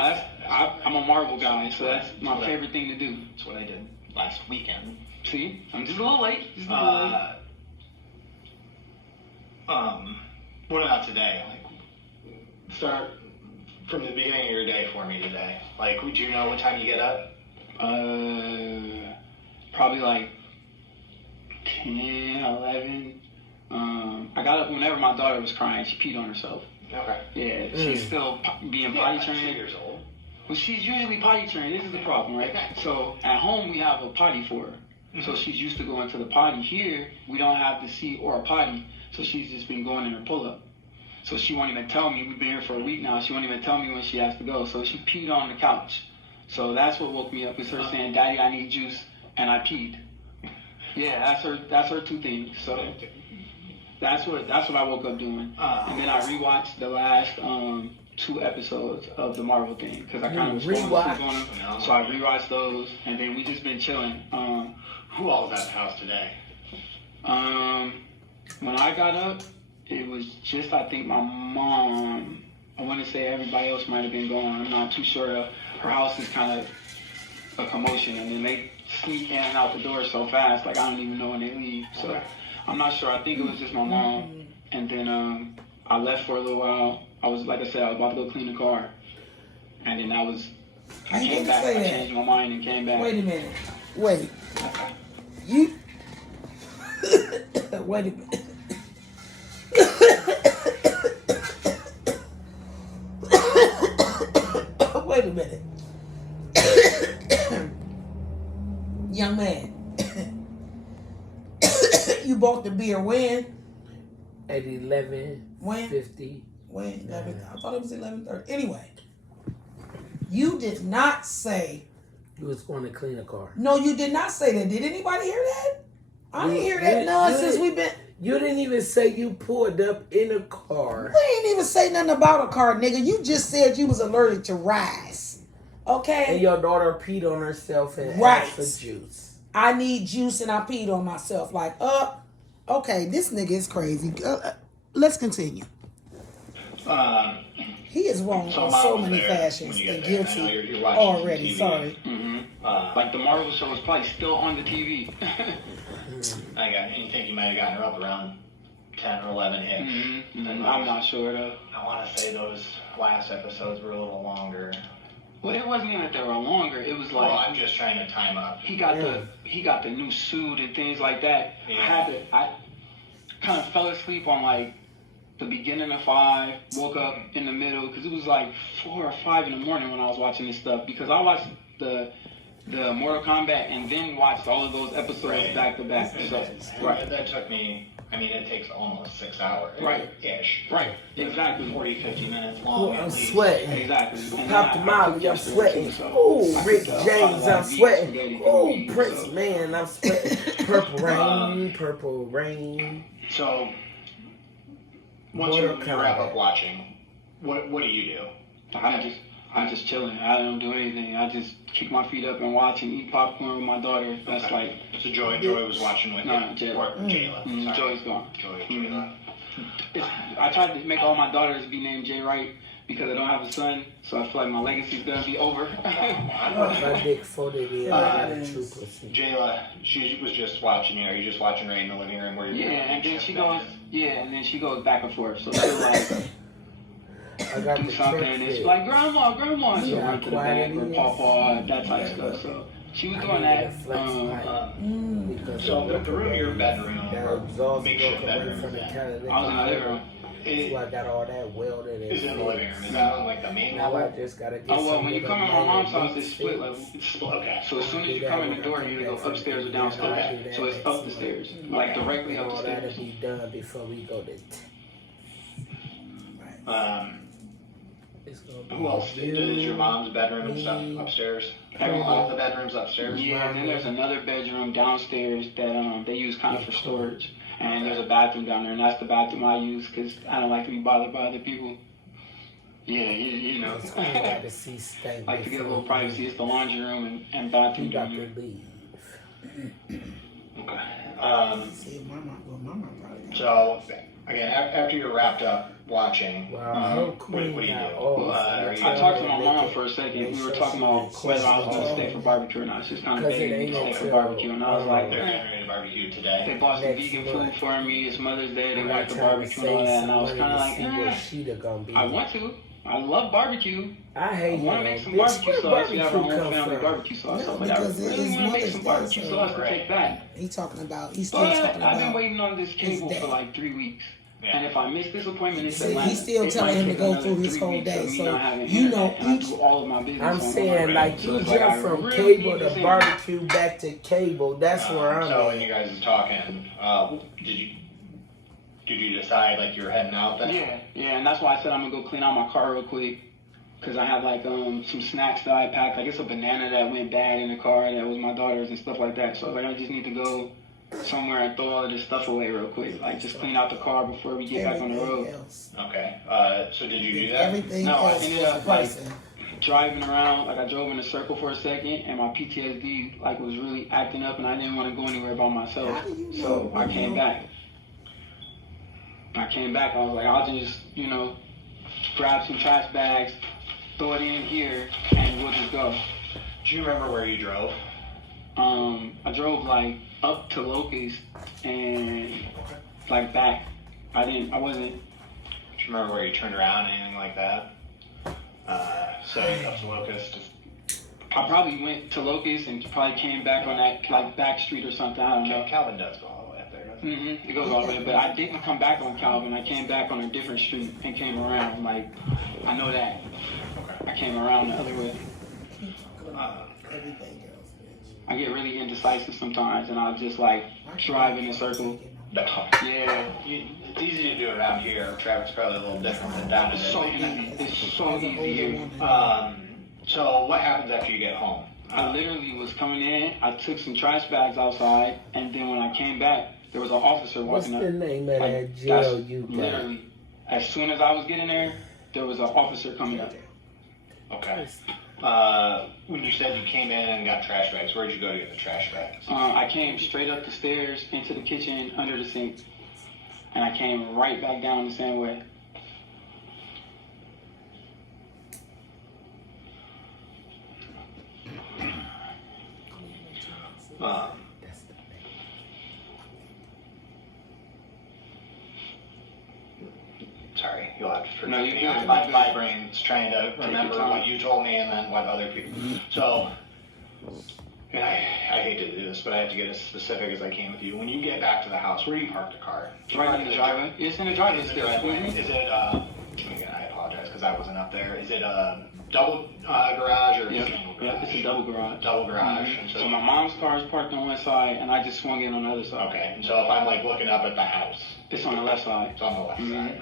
I'm a Marvel guy, so that's my favorite thing to do. That's what I did last weekend. See, I'm just a little late. Just a little late. What about today? Like, start from the beginning of your day for me today. Like, would you know what time you get up? Probably like 10, 11. I got up whenever my daughter was crying. She peed on herself. Okay. Yeah, she's still being potty trained. 2 years old. Well, she's usually potty trained. This is the problem, right? So at home we have a potty for her. So she's used to going to the potty. Here we don't have the seat or a potty, so she's just been going in her pull-up. So she won't even tell me. We've been here for a week now. She won't even tell me when she has to go. So she peed on the couch. So that's what woke me up. Is her saying, "Daddy, I need juice," and I peed. Yeah, that's her 2 things. So that's what I woke up doing. And then I rewatched the last 2 episodes of the Marvel thing because I kind of was falling asleep on them. So I rewatched those, and then we just been chilling. Who all was at the house today? When I got up, it was just, I think, my mom. I want to say everybody else might have been gone. I'm not too sure. Her house is kind of a commotion, and then they sneak in and out the door so fast, like I don't even know when they leave. So I'm not sure. I think it was just my mom. And then I left for a little while. I was, like I said, I was about to go clean the car. And then I came back, I changed my mind and came back. Wait a minute. Wait. You. Wait a minute. Wait a minute. Young man. You bought the beer when? At 11:50. When? 11. I thought it was 11:30. Anyway. You did not say. You was going to clean a car. No, you did not say that. Did anybody hear that? I didn't hear that none since we've been. You didn't even say you pulled up in a car. We ain't even say nothing about a car, nigga. You just said you was allergic to rice. Okay? And your daughter peed on herself and Right. asked for juice. I need juice and I peed on myself. Like, okay, this nigga is crazy. Let's continue. He is wrong So on Miles so many there fashions when you and get there. I know guilty you're watching already. TV. Sorry. Like the Marvel show is probably still on the TV. You think you might have gotten her up around 10 or 11-ish. I'm not sure though. I want to say those last episodes were a little longer. Well, it wasn't even that they were longer. It was like Well, I'm just trying to time up. he got the new suit and things like that. Yeah. I kind of fell asleep on like the beginning of 5, woke up in the middle because it was like 4 or 5 in the morning when I was watching this stuff because I watched the Mortal Kombat and then watched all of those episodes back to back. So That took me, it takes almost 6 hours. Right. Ish. Right. Exactly. 40, 50 minutes Oh, long. I'm at least. sweating. Exactly. And Pop the then Molly, I'm sweating. Oh, Rick James, I'm sweating. Oh, Prince, man, I'm sweating. Purple rain. So, once you wrap up watching, what do you do? I'm just chilling. I don't do anything. I just kick my feet up and watch and eat popcorn with my daughter. That's Okay. like. So Joy was watching with No, you? Or Jayla. Sorry. Joy's gone. Jayla. I tried to make all my daughters be named Jay Wright because I don't have a son, so I feel like my legacy's gonna be over. My dick folded in. I got a true pussy. Jayla, she was just watching you. Are you just watching her in the living room where you're and then she goes back and forth. So she'll like I got do the something, trick and it's fit. like grandma, so Yeah, run to the back or quiet pawpaw, that type of stuff. So she was doing that. So the room, your bedroom, That exhaust makeshift broke away bedroom, from the is catalytic. I was in the living room. So I got all that welded and Is in the living room. Is that on like the main Now I level? just gotta get Oh well, some when you of come the in my mom's minor house, it's split level. Okay. So as soon as you come in the door, you either go upstairs or downstairs. So it's up the stairs, like directly up the all that'll stairs. be done before we go to It's gonna be Who else? Is your mom's bedroom and stuff upstairs? All the bedrooms upstairs? Yeah, then there's another bedroom downstairs that they use kind of for storage. And there's a bathroom down there, and that's the bathroom I use because I don't like to be bothered by other people. Yeah, you know. It's cool to see stank. Like to get a little privacy. It's the laundry room and bathroom You got down to there. leave. Okay. See, mama probably. So, again, after you're wrapped up watching, Well, her what queen do you got do? off. Are you- I talked to my mom for a second. We were talking about whether I was going to stay for barbecue or not. She's kind of Because it begging me to ain't stay for until, barbecue, and I was like, They're getting ready to barbecue they today. bought some Next vegan month. food for me. It's Mother's Day. They I like the tried to barbecue and all save that, some and I was money kind of to like, see what Sheeta gonna be. I want to. I love barbecue. I hate I want to him. make some Bitch, barbecue where sauce. We have our barbecue own come family from? barbecue sauce. No, But I because it really is want to make Mother's some Day, barbecue so- sauce to take back. He talking about. He's still But talking I've been about. waiting on this cable day. for like 3 weeks. Yeah. And if I miss this appointment, it's See, Atlanta. he's still It telling might him to take go another through his 3 whole weeks day. of me So, not having you know, internet, and I each- do all of my business I'm on saying, mobile. like, So you it's like, jump I from really cable need to this internet. barbecue back to cable. That's where I'm So when at. you guys was talking, did you decide like you were heading out then? Yeah, and that's why I said I'm gonna go clean out my car real quick. Cause I have like some snacks that I packed. Like it's a banana that went bad in the car that was my daughter's and stuff like that. So I was like, I just need to go somewhere and throw all of this stuff away real quick. Like just clean out the car before we get back on the road. Everything else. Okay. So did you do that? Everything No, I else ended was up, a like, person. Driving around, like I drove in a circle for a second, and my PTSD like was really acting up, and I didn't want to go anywhere by myself. How do you know So I when came you- back. I was like, I'll just, grab some trash bags, throw it in here, and we'll just go. Do you remember where you drove? I drove like up to Locust and like back. I wasn't. Do you remember where you turned around, anything like that? So up to Locust. I probably went to Locust and probably came back on that like back street or something. I don't know. Calvin does go all the way up there, doesn't he? It goes all the way, but I didn't come back on Calvin. I came back on a different street and came around. Like I know that. Okay. I came around the other way. Everything else, bitch. I get really indecisive sometimes, and I'll just like drive in a circle. No. Yeah, It's easy to do around here. Traffic's probably a little different than down in it's so Atlanta. easy. It's so As an easy older here. woman. So what happens after you get home? I literally was coming in. I took some trash bags outside, and then when I came back, there was an officer What's walking the up. name of Like, that jail that's you got? literally, as soon as I was getting there, there was an officer coming up. Okay. When you said you came in and got trash bags, where'd you go to get the trash bags? I came straight up the stairs into the kitchen under the sink, and I came right back down the same way. Sorry, you'll have to forgive No, me. you're good. My brain's trying to remember time. what you told me and then what other people. So, and I hate to do this, but I have to get as specific as I can with you. When you get back to the house, where do you park the car? Right in the driveway. It's in the driveway Is it, still. is it again, I apologize because I wasn't up there. Is it a double garage or Yep. single garage? Yep, it's a double garage. Double garage. And So my mom's car is parked on one side, and I just swung in on the other side. Okay, and so if I'm like looking up at the house, It's on the left side. it's on the left Mhm. side,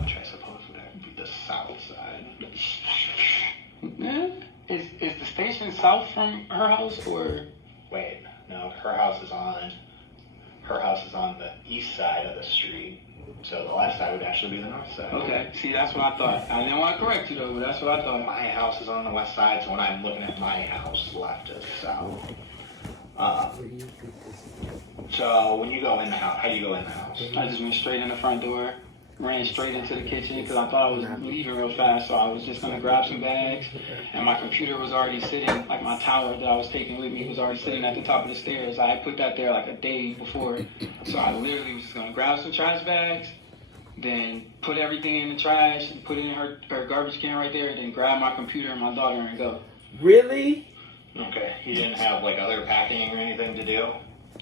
which I suppose would be the south side. Yeah. Is the station south from her house or? Wait, no, her house is on the east side of the street. So the left side would actually be the north side. Okay, see, that's what I thought. I didn't want to correct you though, but that's what I thought. My house is on the west side, so when I'm looking at my house, left is south. Where do you think this is? So when you go in the house, how do you go in the house? I just went straight in the front door, ran straight into the kitchen because I thought I was leaving real fast, so I was just gonna grab some bags, and my computer was already sitting, like my tower that I was taking with me was already sitting at the top of the stairs. I had put that there like a day before, so I literally was just gonna grab some trash bags, then put everything in the trash, and put it in her garbage can right there, then grab my computer and my daughter and go. Really? Okay, you didn't have like other packing or anything to do?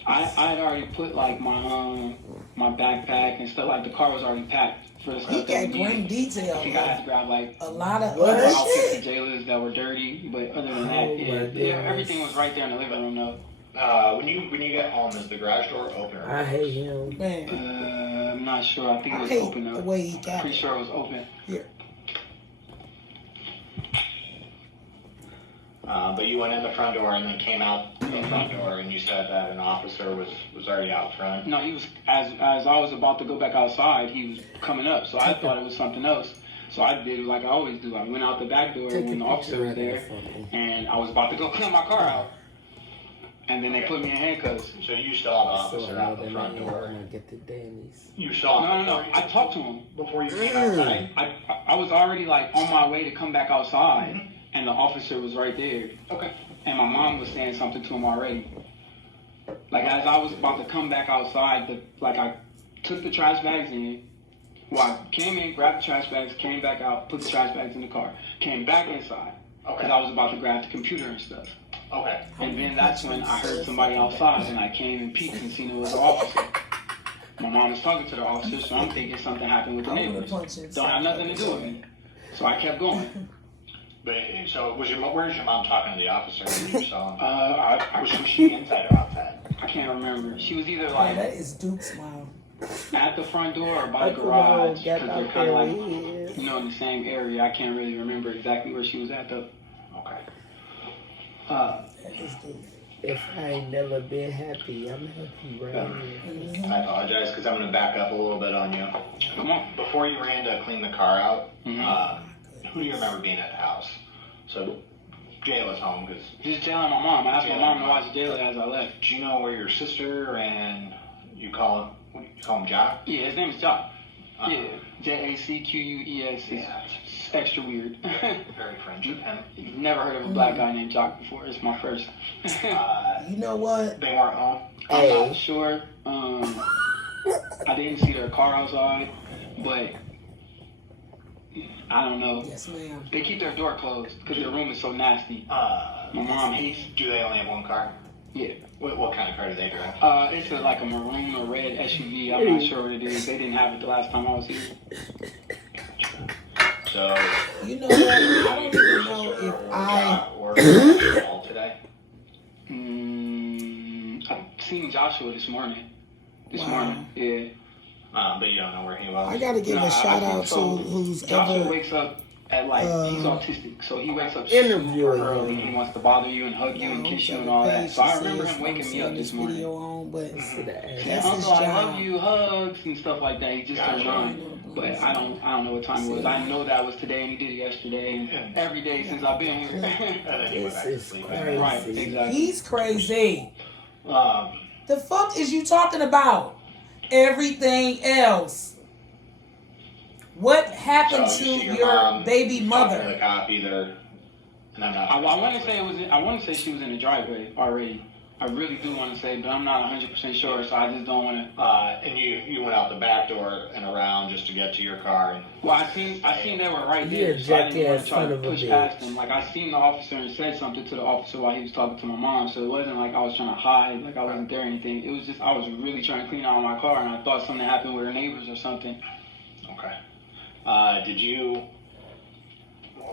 I had already put like my backpack and stuff, like the car was already packed for the He stuff that got we great needed. detail. I think I had to grab like A lot of What? other outfits shit. and Jayla's that were dirty, but other than Oh, that, my yeah, goodness. everything was right there in the living room though. When you get home, is the garage door open? Or I hate him. Man, I'm not sure. I think it I was hate open the though. way he got Pretty it. sure it was open. Here. But you went in the front door and then came out the front door, and you said that an officer was already out front. No, he was, as I was about to go back outside, he was coming up. So I thought it was something else. So I did like I always do. I went out the back door when the officer was there, and I was about to go clean my car out. And then they put me in handcuffs. So you saw the officer out the front door. Get the Danny's. You saw him. No. I talked to him. Before you came outside? I was already like on my way to come back outside, and the officer was right there. Okay. And my mom was saying something to him already. Like as I was about to come back outside, I took the trash bags in. Well, I came in, grabbed the trash bags, came back out, put the trash bags in the car, came back inside. Okay. Because I was about to grab the computer and stuff. Okay. And then that's when I heard somebody outside, and I came and peeked and seen it was an officer. My mom was talking to the officer, so I'm thinking something happened with the neighbors. Don't have nothing to do with me. So I kept going. But so where's your mom talking to the officer when you saw him? Was Was she inside or outside? I can't remember. She was either Man, like that is Duke's smile. at the front door or by the Uncle garage, Ron, get because out they're kind of there, like, he is. you know, in the same area. I can't really remember exactly where she was at though. Okay. That is Duke. If I ain't never been happy, I'm happy right here. I apologize because I'm going to back up a little bit on you. Come on. Before you ran to clean the car out, Mhm. who do you remember being at the house? So Jayla's home because Just telling my mom. I asked my mom to watch Jayla as I left. do you know where your sister and you call him Jock? Yeah, his name is Jock. Yeah, Jacquees. Yeah. It's extra weird. Very French of him. Never heard of a black guy named Jock before. It's my first. You know what? They weren't home. I'm Hey. not sure. I didn't see their car outside, but I don't know. Yes, ma'am. They keep their door closed because their room is so nasty. My mom hates. Do they only have one car? Yeah. What kind of car do they drive? It's like a maroon or red SUV. I'm not sure what it is. They didn't have it the last time I was here. So, You know what? I don't even know if I. or all today. I've seen Joshua this morning. Wow. Yeah. But you don't know where he was. I gotta give No, a shout I think out to so. who's Joshua ever. wakes up at like he's autistic, so he wakes up Interviewing super early. him. He wants to bother you and hug you and kiss you and all that. So I remember him waking me up this morning. Video on, but that's his Uncle, I love job. you, hugs and stuff like that. He just turned on. But I don't know what time it was. I know that was today and he did it yesterday and every day since I've been here. And then he went This back to is sleep. crazy. Right, exactly. He's crazy. Um, The fuck is you talking about? Everything else. What happened so to you see your mom baby talking mother? to the cop either, and I'm not. I want to say it was. I want to say she was in the driveway already. I really do want to say, but I'm not 100% sure, so I just don't want to. And you went out the back door and around just to get to your car. And Well, I seen they were right You're a there, so I didn't want jackass to try son to of a push bitch. past them. Like I seen the officer and said something to the officer while he was talking to my mom, so it wasn't like I was trying to hide, like I wasn't there or anything. It was just I was really trying to clean out my car, and I thought something happened with her neighbors or something. okay. Did you,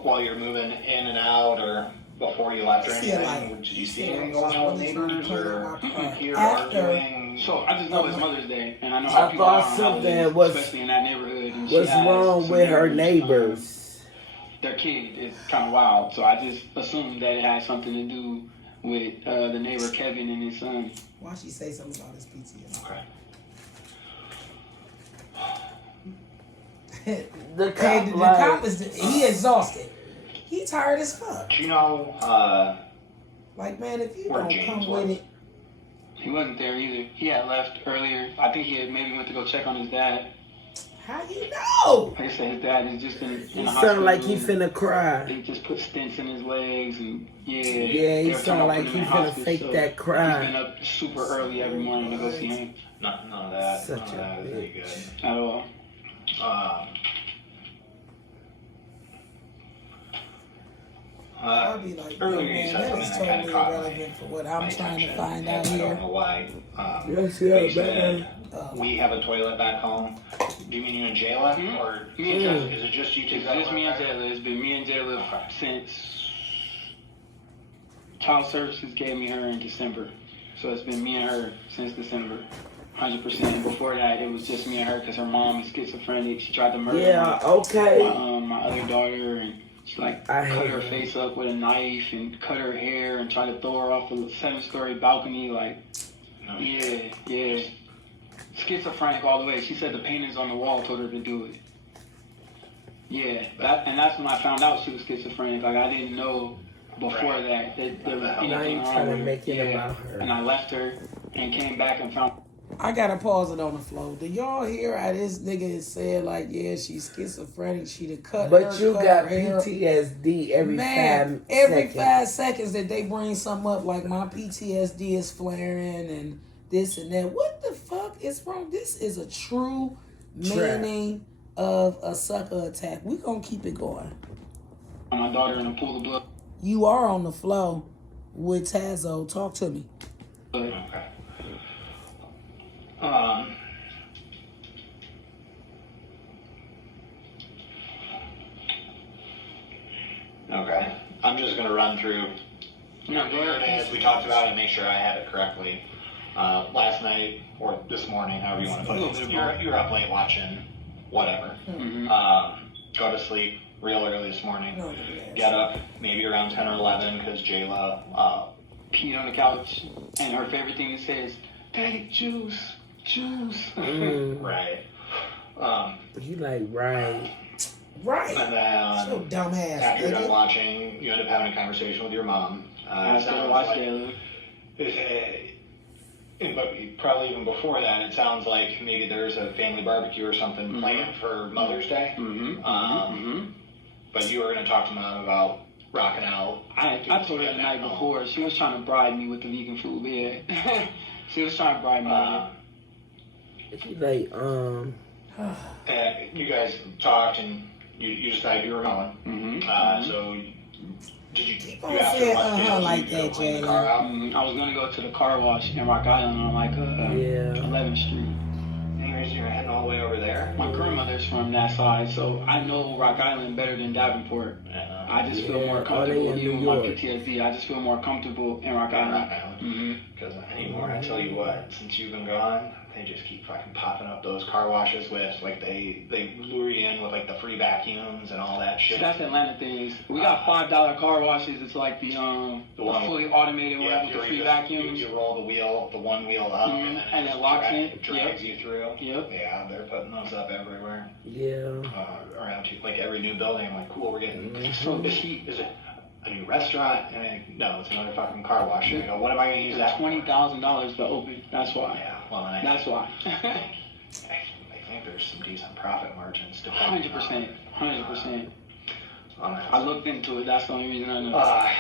while you're moving in and out, or before you left or See it anything, like- did you see see it anything like going on with really trying to neighbors clean or out my car. hear After- arguing? So I just know it's Mother's Day, and I know how I people thought are on something holidays, was- especially in that neighborhood. And she What's has wrong some with her neighbors, neighbors? Their kid is kind of wild, so I just assumed that it had something to do with the neighbor Kevin and his son. Why she say something about his PTSD? Okay. The Hey, cop, the like, cop is he exhausted. He tired as fuck. Do you know, Like, man, if you Where don't James come was. with it, He wasn't there either. He had left earlier. I think he had maybe went to go check on his dad. how you know? Like I said, his dad is just in he the hospital. sound like he room. finna cry. They just put stents in his legs and Yeah, they he were talking sound about like putting he him in finna hospice, fake so that He's cry. been up super early every morning to go see him none of that. Such None of a that is any good. at all. I'll be like, yo, Earlier you man, said that something is that kind totally of caught irrelevant for what I'm my trying to attention, find and out I don't here. know why. Yes, They yeah, said man. we have a toilet back home. Do you mean you and Jayla? Mhm. Or Me and Jayla. is it just you two? It's that just live me and there? Jayla. It's been me and Jayla since Child Services gave me her in December. So it's been me and her since December. 100%. Before that, it was just me and her because her mom is schizophrenic. She tried to murder Yeah, okay. my other daughter, and She like I cut hate her that. face up with a knife and cut her hair and tried to throw her off a 7-story balcony. Like, No. yeah. Schizophrenic all the way. She said the paintings on the wall told her to do it. Yeah, that's when I found out she was schizophrenic. Like, I didn't know before Right. that there was Now anything Now you wrong trying to with her. make it Yeah. about her. And I left her and came back and found. I gotta pause it on the floor. Do y'all hear how this nigga is said like, yeah, she's schizophrenic, she the cut But her, you cut got her hair. PTSD every Man, 5 every seconds. 5 seconds that they bring something up, like my PTSD is flaring and this and that. What the fuck is wrong? This is a true meaning of a sucker attack. We gonna keep it going. My daughter in a pool of blood. You are on the flow with Tazo. Talk to me. Okay. Okay. I'm just gonna run through No, go everything ahead. as we talked about and make sure I have it correctly. Last night or this morning, however you want to put it, you were up late watching whatever. Mm-hmm. Go to sleep real early this morning. No, yes. Get up maybe around 10 or 11 because Jayla Peed on the couch, and her favorite thing to say is, "Daddy, juice." right. You like, right. Right. And then So dumbass. after you're done Nigga. watching, you end up having a conversation with your mom. I It still sounds watch like- Jayla. But probably even before that, it sounds like maybe there's a family barbecue or something planned for Mother's Day. But you were going to talk to Mom about rocking out. I told her the night before. She was trying to bribe me with the vegan food. Yeah. She was trying to bribe me. with it. You like, And you guys talked and you decided you were going. So did you? Keep You on asked her saying what to do, so like you could go that, clean the Jayla. car out? I was gonna go to the car wash in Rock Island on like 11th Street. Anyways, you're heading all the way over there. My grandmother's from that side, so I know Rock Island better than Davenport. I just feel more comfortable, in even New with my York. PTSD. I just feel more comfortable in Rock Island. Because anymore, I tell you what, since you've been gone, they just keep fucking popping up those car washes with, like, they lure you in with, like, the free vacuums and all that shit. That's Atlanta things. We got $5 car washes. It's like the one- fully automated Yeah, one with the you free just- vacuums. You roll the one wheel up, and And it locks in. drags you through. Yep. Yeah, they're putting those up everywhere. yeah. Around like every new building. I'm like, cool, we're getting So cheap. Is it a new restaurant? And I, no, it's another fucking car wash. And I go, what am I going to use It's that for? $20,000 to open. That's why. Yeah, well, and That's why. I think there's some decent profit margins. depending 100%. 100%. on that. I looked into it. That's the only reason I know. I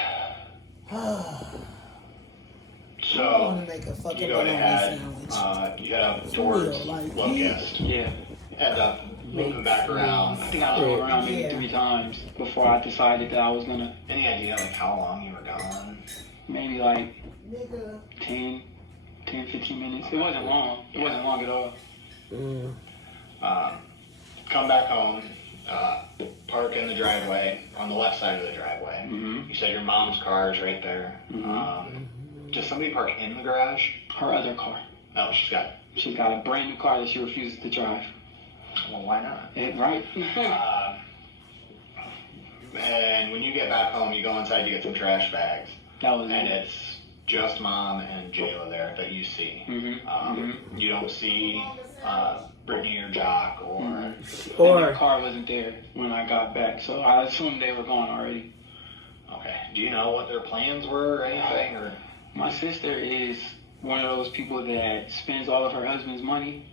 So want to make a fucking you go bologna ahead, sandwich. you head up For towards real, like, Locust, Yeah. end up moving back around. I think I drove around maybe Yeah. 3 times before I decided that I was gonna Any idea like how long you were gone? maybe like Nigga. 10, 15 minutes. It wasn't long. It wasn't long at all. Come back home, park in the driveway, on the left side of the driveway. You said your mom's car is right there. Does somebody park in the garage? Her other car. No, she's got. She's got a brand new car that she refuses to drive. Well, why not? Right? And when you get back home, you go inside, you get some trash bags, That was and it. it's just Mom and Jayla there that you see. You don't see Brittany or Jock or. And Or the car wasn't there when I got back, so I assumed they were gone already. Okay. Do you know what their plans were or anything? Or My sister is one of those people that spends all of her husband's money.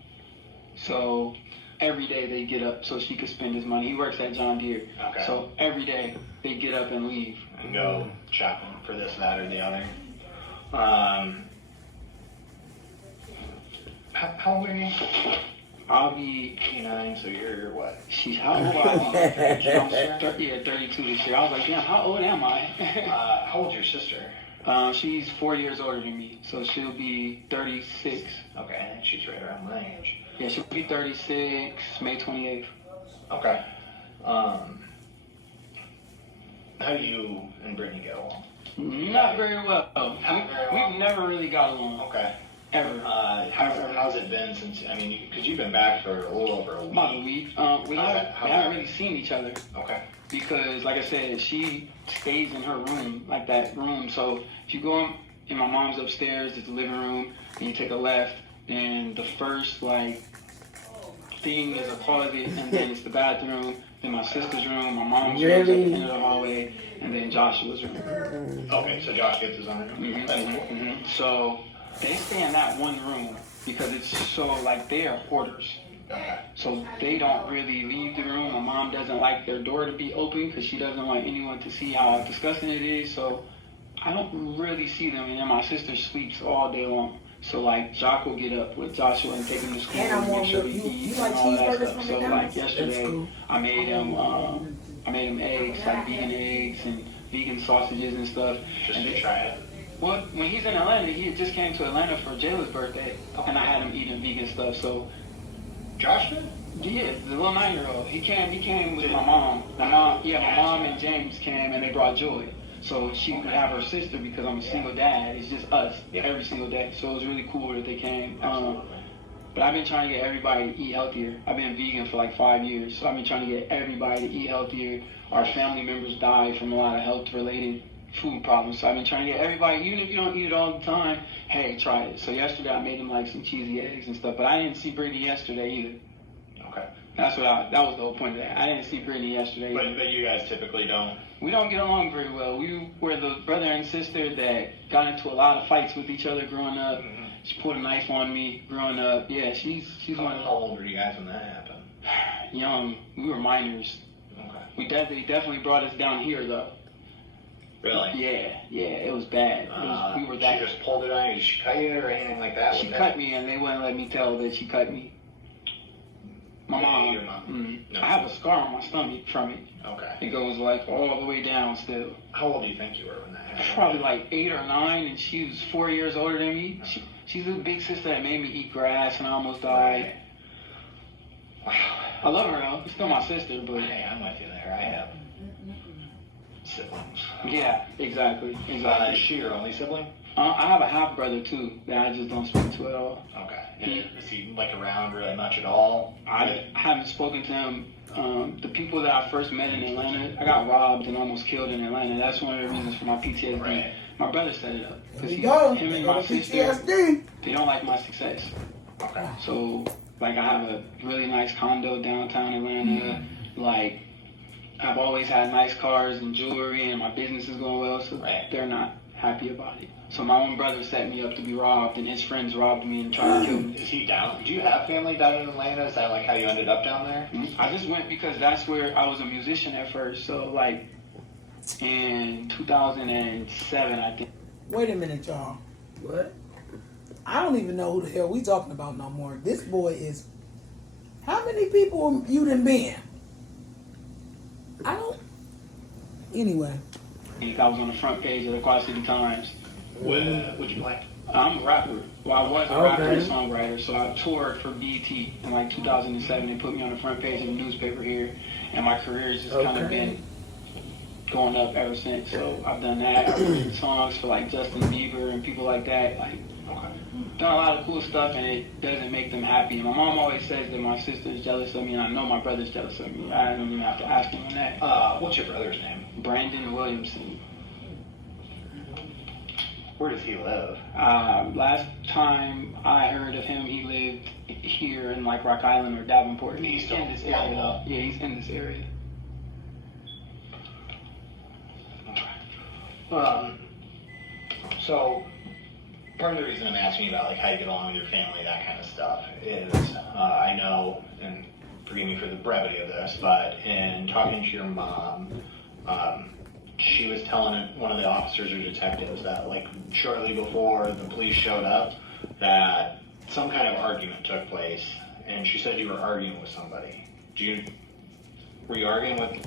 So every day they get up so she could spend his money. He works at John Deere. Okay. So every day they get up and leave. and go shopping for this, that, or the other. How old are you? I'll be, 29, so you're what? she's how old am I? I'm 32 this year. I was like, damn, how old am I? How old's your sister? She's 4 years older than me, so she'll be 36. Okay, she's right around my age. Yeah, she'll be 36, May 28th. Okay. How do you and Brittany get along? Not very well. Not very well. We've never really got along, Okay. ever. How's it been since, I mean, because you've been back for a little over a week. About a week. We haven't really seen each other. Okay. because, like I said, she stays in her room, like that room. So if you go in my mom's upstairs, it's the living room, and you take a left, and the first like thing is a closet, and then it's the bathroom, then my sister's room, my mom's room at the end of the hallway, and then Joshua's room. Okay, so Josh gets his own room. That's cool. So they stay in that one room because it's so like they are hoarders. Okay. So they don't really leave the room. My mom doesn't like their door to be open because she doesn't want anyone to see how disgusting it is. So I don't really see them. And then my sister sleeps all day long. So like Jacques will get up with Joshua and take him to school and make sure he eats and all that stuff. So like yesterday, I made him eggs, like vegan eggs and vegan sausages and stuff. Just and to try it. Well, when he's in Atlanta, he had just came to Atlanta for Jayla's birthday, and I had him eating vegan stuff. So Josh did? yeah, the little 9-year-old. He came with my mom. My mom and James came and they brought Joy. So she would have her sister because I'm a single dad. It's just us every single day. So it was really cool that they came. But I've been trying to get everybody to eat healthier. I've been vegan for like 5 years. So I've been trying to get everybody to eat healthier. Our family members die from a lot of health-related food problems. So I've been trying to get everybody, even if you don't eat it all the time, hey, try it. So yesterday I made them like some cheesy eggs and stuff. But I didn't see Brittany yesterday either. Okay. That was the whole point of that. I didn't see Brittany yesterday. But you guys typically don't. We don't get along very well. We were the brother and sister that got into a lot of fights with each other growing up. Mm-hmm. She pulled a knife on me growing up. Yeah, she's one How old were you guys when that happened? young. We were minors. Okay. We definitely brought us down here though. Really? Yeah, it was bad. We were that. She just pulled it on you. Did she cut you or anything like that? She cut me, and they wouldn't let me tell that she cut me. My mom. Your mom? Mm-hmm. No. I have a scar on my stomach from it. Okay. It goes like all the way down still. How old do you think you were when that happened? Probably like 8 or 9, and she was 4 years older than me. She's the big sister that made me eat grass, and I almost died. Wow. I love her though. She's still my sister, but Hey, I'm with you there. I have siblings. yeah, exactly. Is she your only sibling? I have a half brother too that I just don't speak to at all. Okay. Is he like around really much at all? I haven't spoken to him. The people that I first met in Atlanta, I got robbed and almost killed in Atlanta. That's one of the reasons for my PTSD. Right. My brother set it up. There you go. Him and my sister, PTSD. they don't like my success. Okay. So, like, I have a really nice condo downtown Atlanta. Like, I've always had nice cars and jewelry, and my business is going well, so they're not happy about it. So my own brother set me up to be robbed, and his friends robbed me and tried to kill me. Is he down? Do you have family down in Atlanta? Is that like how you ended up down there? I just went because that's where I was a musician at first. So, like, in 2007, I think. Wait a minute, y'all. What? I don't even know who the hell we talking about no more. This boy is. How many people you done been? I don't. Anyway. I was on the front page of the Quad City Times. Would you like? I'm a rapper. Well, I was a rapper and songwriter, so I toured for BET in like 2007. They put me on the front page of the newspaper here, and my career has just kind of been going up ever since. So I've done that. I've written songs for like Justin Bieber and people like that. Like, done a lot of cool stuff, and it doesn't make them happy. My mom always says that my sister is jealous of me, and I know my brother's jealous of me. I don't even have to ask him on that. What's your brother's name? Brandon Williamson. Where does he live? Last time I heard of him, he lived here in like Rock Island or Davenport. He's in this area. Yeah, he's in this area. So part of the reason I'm asking you about like how you get along with your family, that kind of stuff, is I know, and forgive me for the brevity of this, but in talking to your mom, she was telling one of the officers or detectives that like shortly before the police showed up, that some kind of argument took place, and she said you were arguing with somebody. Were you arguing with?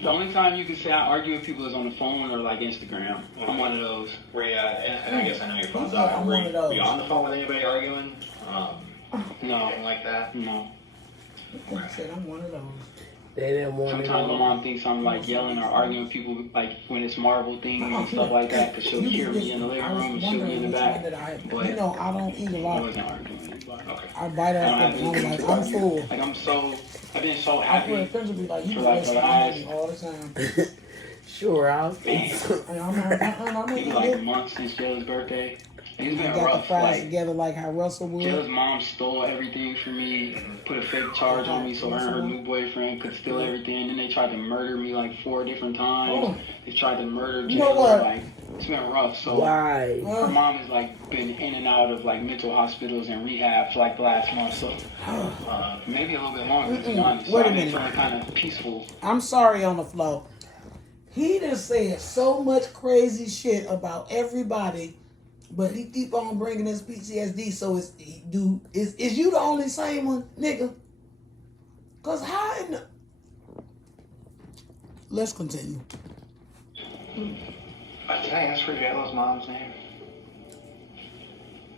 The only time you can say I argue with people is on the phone or like Instagram. I'm one of those. Were you? And I guess I know your phone's Yeah, off. I'm one of those. Were you on the phone with anybody arguing? No. Anything like that? No. I said I'm one of those. They didn't want it. Sometimes my mom thinks I'm like yelling or arguing with people, like when it's Marvel things and stuff like that, because she'll hear me in the living room and she'll be in the back. But You know, I don't eat a I lot. wasn't arguing with anybody. Okay. I bite off the bone like I'm full. Like I've been so I happy. put friends will be like, you For do like this the last- all the time. Sure, I'll. I'm It's eating like it. months since Jayla's birthday. It's We been got the rough. fries Like together like how Russell Jayla's would. mom stole everything from me, put a fake charge on me so her and her new boyfriend could steal everything. And then they tried to murder me like 4 different times. Oh. They tried to murder Jayla. You know what? Like it's been rough. So Why? her mom has like been in and out of like mental hospitals and rehab for like the last month. So maybe a little bit longer. To be honest. So Wait a I've been minute. feeling kind of peaceful. I'm sorry on the flow. He done said so much crazy shit about everybody, but he keep on bringing his PTSD. So is you the only same one, nigga? Cause how in the... Let's continue. Can I ask for Jayla's mom's name?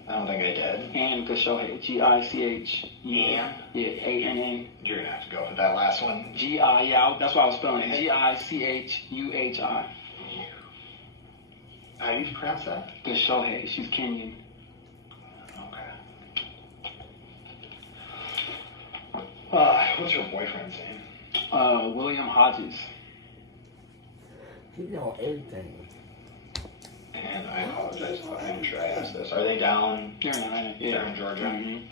I don't think I did. And Shohei, Gich. Ann? Yeah, Ann. You're gonna have to go for that last one. Yeah, that's what I was spelling it. Gichuhi. How do you pronounce that? Shohei, she's Kenyan. Okay. What's your boyfriend's name? William Hodges. He know everything. And I apologize if I'm sure I asked this. Are they down? They're in Atlanta. They're in Georgia. Mm-hmm.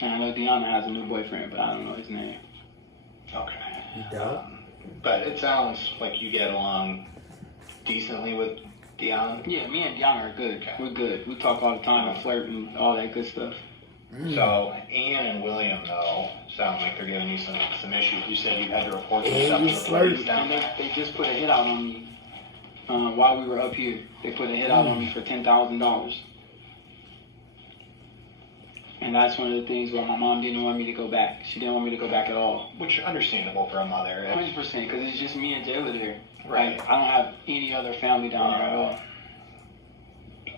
And I know Deanna has a new boyfriend, but I don't know his name. Okay. You don't? But it sounds like you get along decently with Dion. Yeah, me and Deanna are good. Okay. We're good. We talk all the time and flirt and all that good stuff. So Ann and William though sound like they're giving you some issues. You said you had to report some And stuff you to the police flirt. down And there. they just put a hit out on me while we were up here. They put a hit out on me for $10,000. And that's one of the things where my mom didn't want me to go back. She didn't want me to go back at all. Which understandable for a mother. 100%, because it's just me and Jayla there. Right. Like, I don't have any other family down there at all.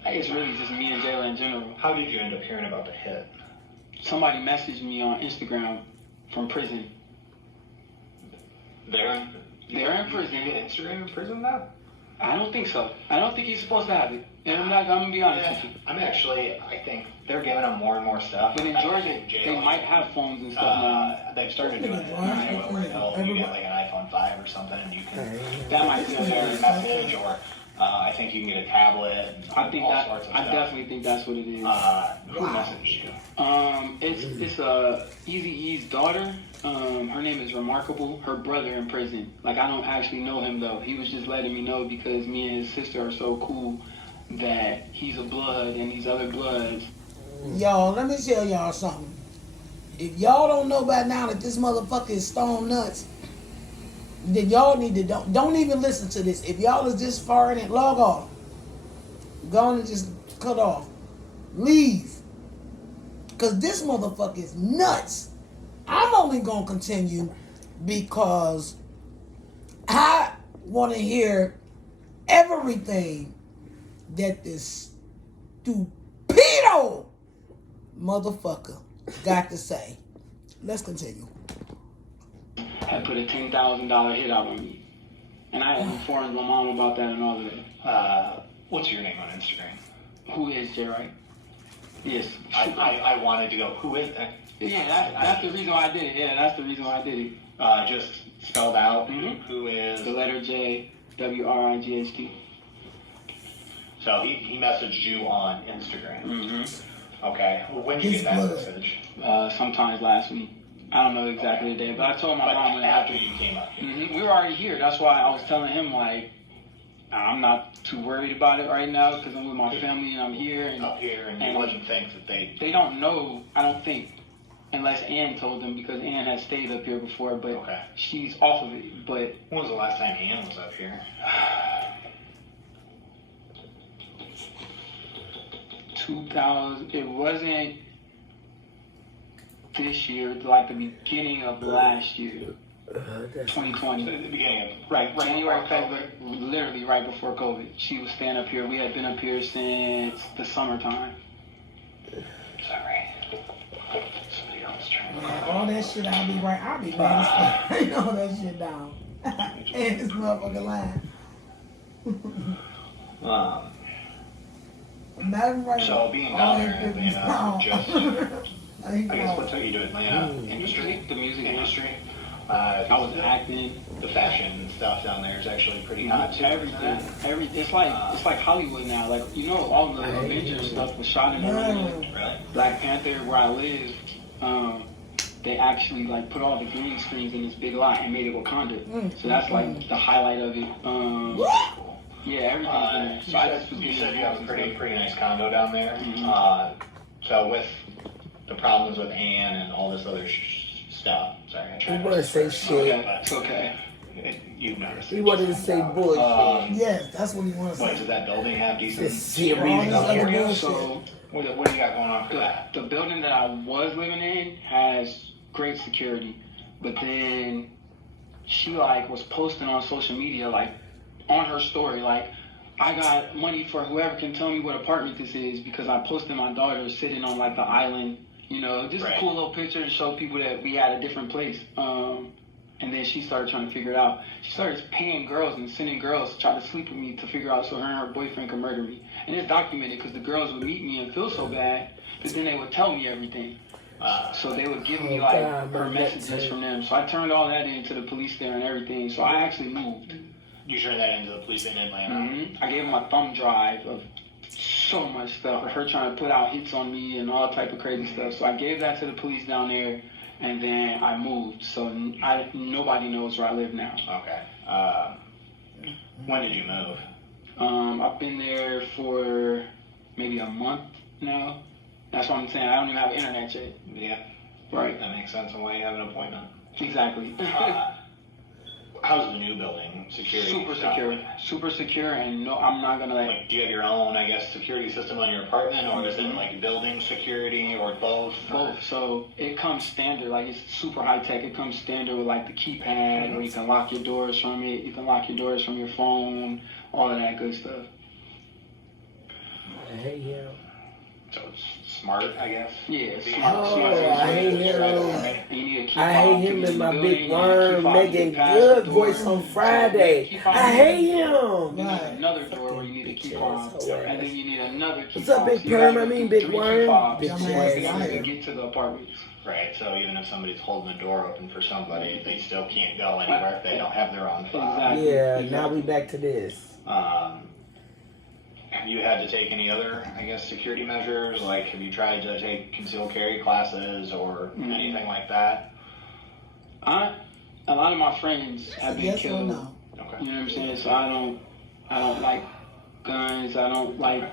It's really just me and Jayla in general. How did you end up hearing about the hit? Somebody messaged me on Instagram from prison. They're in prison. You get Instagram in prison now? I don't think so. I don't think he's supposed to have it. And I'm gonna be honest with you. I think they're giving them more and more stuff. But in Georgia, they might have phones and stuff now. They've started doing it. Where you get like an iPhone 5 or something, and you can. That might be Their message, or I think you can get a tablet. And I think all that sorts of I stuff. definitely think that's what it is. Who messaged you? It's Eazy-E's daughter. Her name is Remarkable. Her brother in prison. Like, I don't actually know him though. He was just letting me know because me and his sister are so cool that he's a blood and these other bloods. Y'all, let me tell y'all something. If y'all don't know by now that this motherfucker is stone nuts, then y'all need to don't even listen to this. If y'all is this far in it, log off. Go on and just cut off. Leave. Cause this motherfucker is nuts. I'm only gonna continue because I wanna hear everything that this stupido motherfucker got to say. Let's continue. Had put a $10,000 hit out on me. And I had informed my mom about that and all of that. What's your name on Instagram? Who is Jay, right? Yes. I wanted to go. Who is that? Yeah, that's the reason why I did it. Yeah, that's the reason why I did it. Just spelled out. Mhm. Who is? The letter J, WRIGHT. So he messaged you on Instagram. Mm-hmm. Okay. Well, when did you His get that blood. message? Sometimes last week. I don't know exactly the day, but I told my But mom when it after happened. you came up here. We were already here. That's why I was telling him, like, I'm not too worried about it right now because I'm with my family and I'm here. And Up here, and you wouldn't think that they don't know, I don't think, unless Ann told them because Ann has stayed up here before, but Okay. she's off of it. But When was the last time Ann was up here? 2000, it wasn't this year, like the beginning of last year, 2020. At the beginning of January, before February, literally right before COVID. She was staying up here. We had been up here since the summertime. Sorry. Somebody else trying to. All that shit, I'll be mad as fuck. I know that shit down. And this motherfucker lying. Imagine right So now, being all down that there in 50 Atlanta, pounds. just, I guess what took you to Atlanta? Industry? The music Industry? I was acting. The fashion stuff down there is actually pretty hot too. Everything. It's like Hollywood now. Like, you know, all the Avengers stuff was shot in Atlanta. Really? Black Panther, where I live, they actually like put all the green screens in this big lot and made it Wakanda. So that's like the highlight of it. Yeah, everything's in there. So I just was You getting said you have a involved in pretty nice condo down there. So with the problems with Ann and all this other stuff, sorry, I tried You wanna say stuff, shit. but It's okay. You've noticed. He wanted to say bullshit. Yes, that's what he wants to What, say. does that building have decent This security serious and stuff other for you? bullshit. So What do you got going on for that? the building that I was living in has great security, but then she like was posting on social media, like on her story, like, I got money for whoever can tell me what apartment this is, because I posted my daughter sitting on like the island, you know, just Right. a cool little picture to show people that we had a different place. And then she started trying to figure it out. She started paying girls and sending girls to try to sleep with me to figure out so her and her boyfriend could murder me. And it's documented because the girls would meet me and feel so bad, but then they would tell me everything. So they would give me Oh, like God, her man, messages that's- from them. So I turned all that into the police there and everything. So I actually moved. You turned that into the police in Atlanta. I gave him a thumb drive of so much stuff, of her trying to put out hits on me and all type of crazy stuff. So I gave that to the police down there, and then I moved. So nobody knows where I live now. Okay. When did you move? I've been there for maybe a month now. That's what I'm saying. I don't even have internet yet. Yeah, Right. that makes sense on why you have an appointment. Exactly. How's the new building security? Super stuff? secure. Super secure, and no, I'm not gonna like. Like, do you have your own, I guess, security system on your apartment, or is it like building security, or both? Both. So it comes standard, like it's super high tech. It comes standard with like the keypad, where you can lock your doors from it. You can lock your doors from your phone, all of that good stuff. Hey, yeah. So it's smart, I guess. Yeah, it's Be- smart. Oh, Smart. I hate him. And you need a key I fob hate to him get and my in the big building. You need a worm key fob to making get past good the voice door. on Friday. Key fob I to hate get in. him. You need Right. another door where you need a key Bitch fob, ass. and then you need another key What's up, fob. big So you gotta perm? I get mean, three big key worm. fobs Bitch Dumb to ass ass. liar. get to the apartments. Right, so even if somebody's holding the door open for somebody, they still can't go anywhere if they don't have their own fob. Exactly. Yeah, now we back to this. Have you had to take any other, I guess, security measures? Like, have you tried to take concealed carry classes or anything like that? A lot of my friends have been Yes or killed. no? Okay. You know what I'm saying? So I don't like guns. I don't like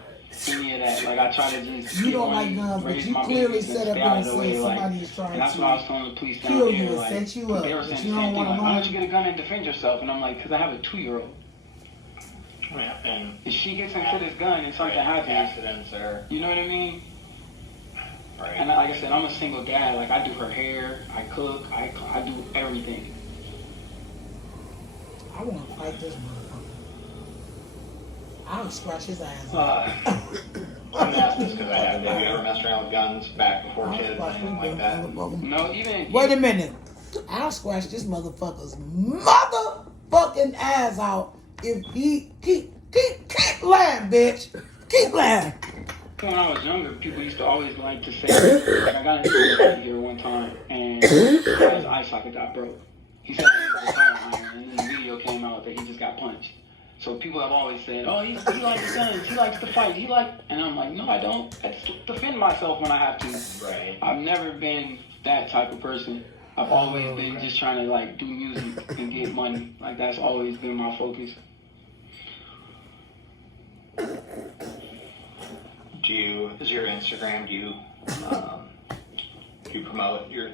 any of that. Like I try to just You get don't money, like guns, but raise you my clearly business, set and up stay out and of the way. said Like, somebody is trying and that's what I was to telling the police down kill here. you and Like, set you up, they were but saying you the don't same thing. wanna Like, why know. don't you get a gun and defend yourself? And I'm like, because I have a 2-year-old. Yeah, and If she gets into this gun and something happens, accidents are you know what I mean? right. And like I said, I'm a single dad. Like I do her hair, I cook, I do everything. I want to fight this motherfucker. I'll scratch his ass. I'm gonna ask this because I have. Have you ever messed around with guns back before kids, anything like that? No, even Wait a minute. I'll scratch this motherfucker's motherfucking ass out if he keep lying, bitch. Keep lying. when I was younger, people used to always like to say, like I got into a fight here one time, and his eye socket got broke. He said it was a tire iron, and then the video came out that he just got punched. So people have always said, oh, he likes guns, he likes to fight, and I'm like, no, I don't. I just defend myself when I have to. Right. I've never been that type of person. I've always been just trying to like do music and get money. Like that's always been my focus. Is your Instagram, do you promote your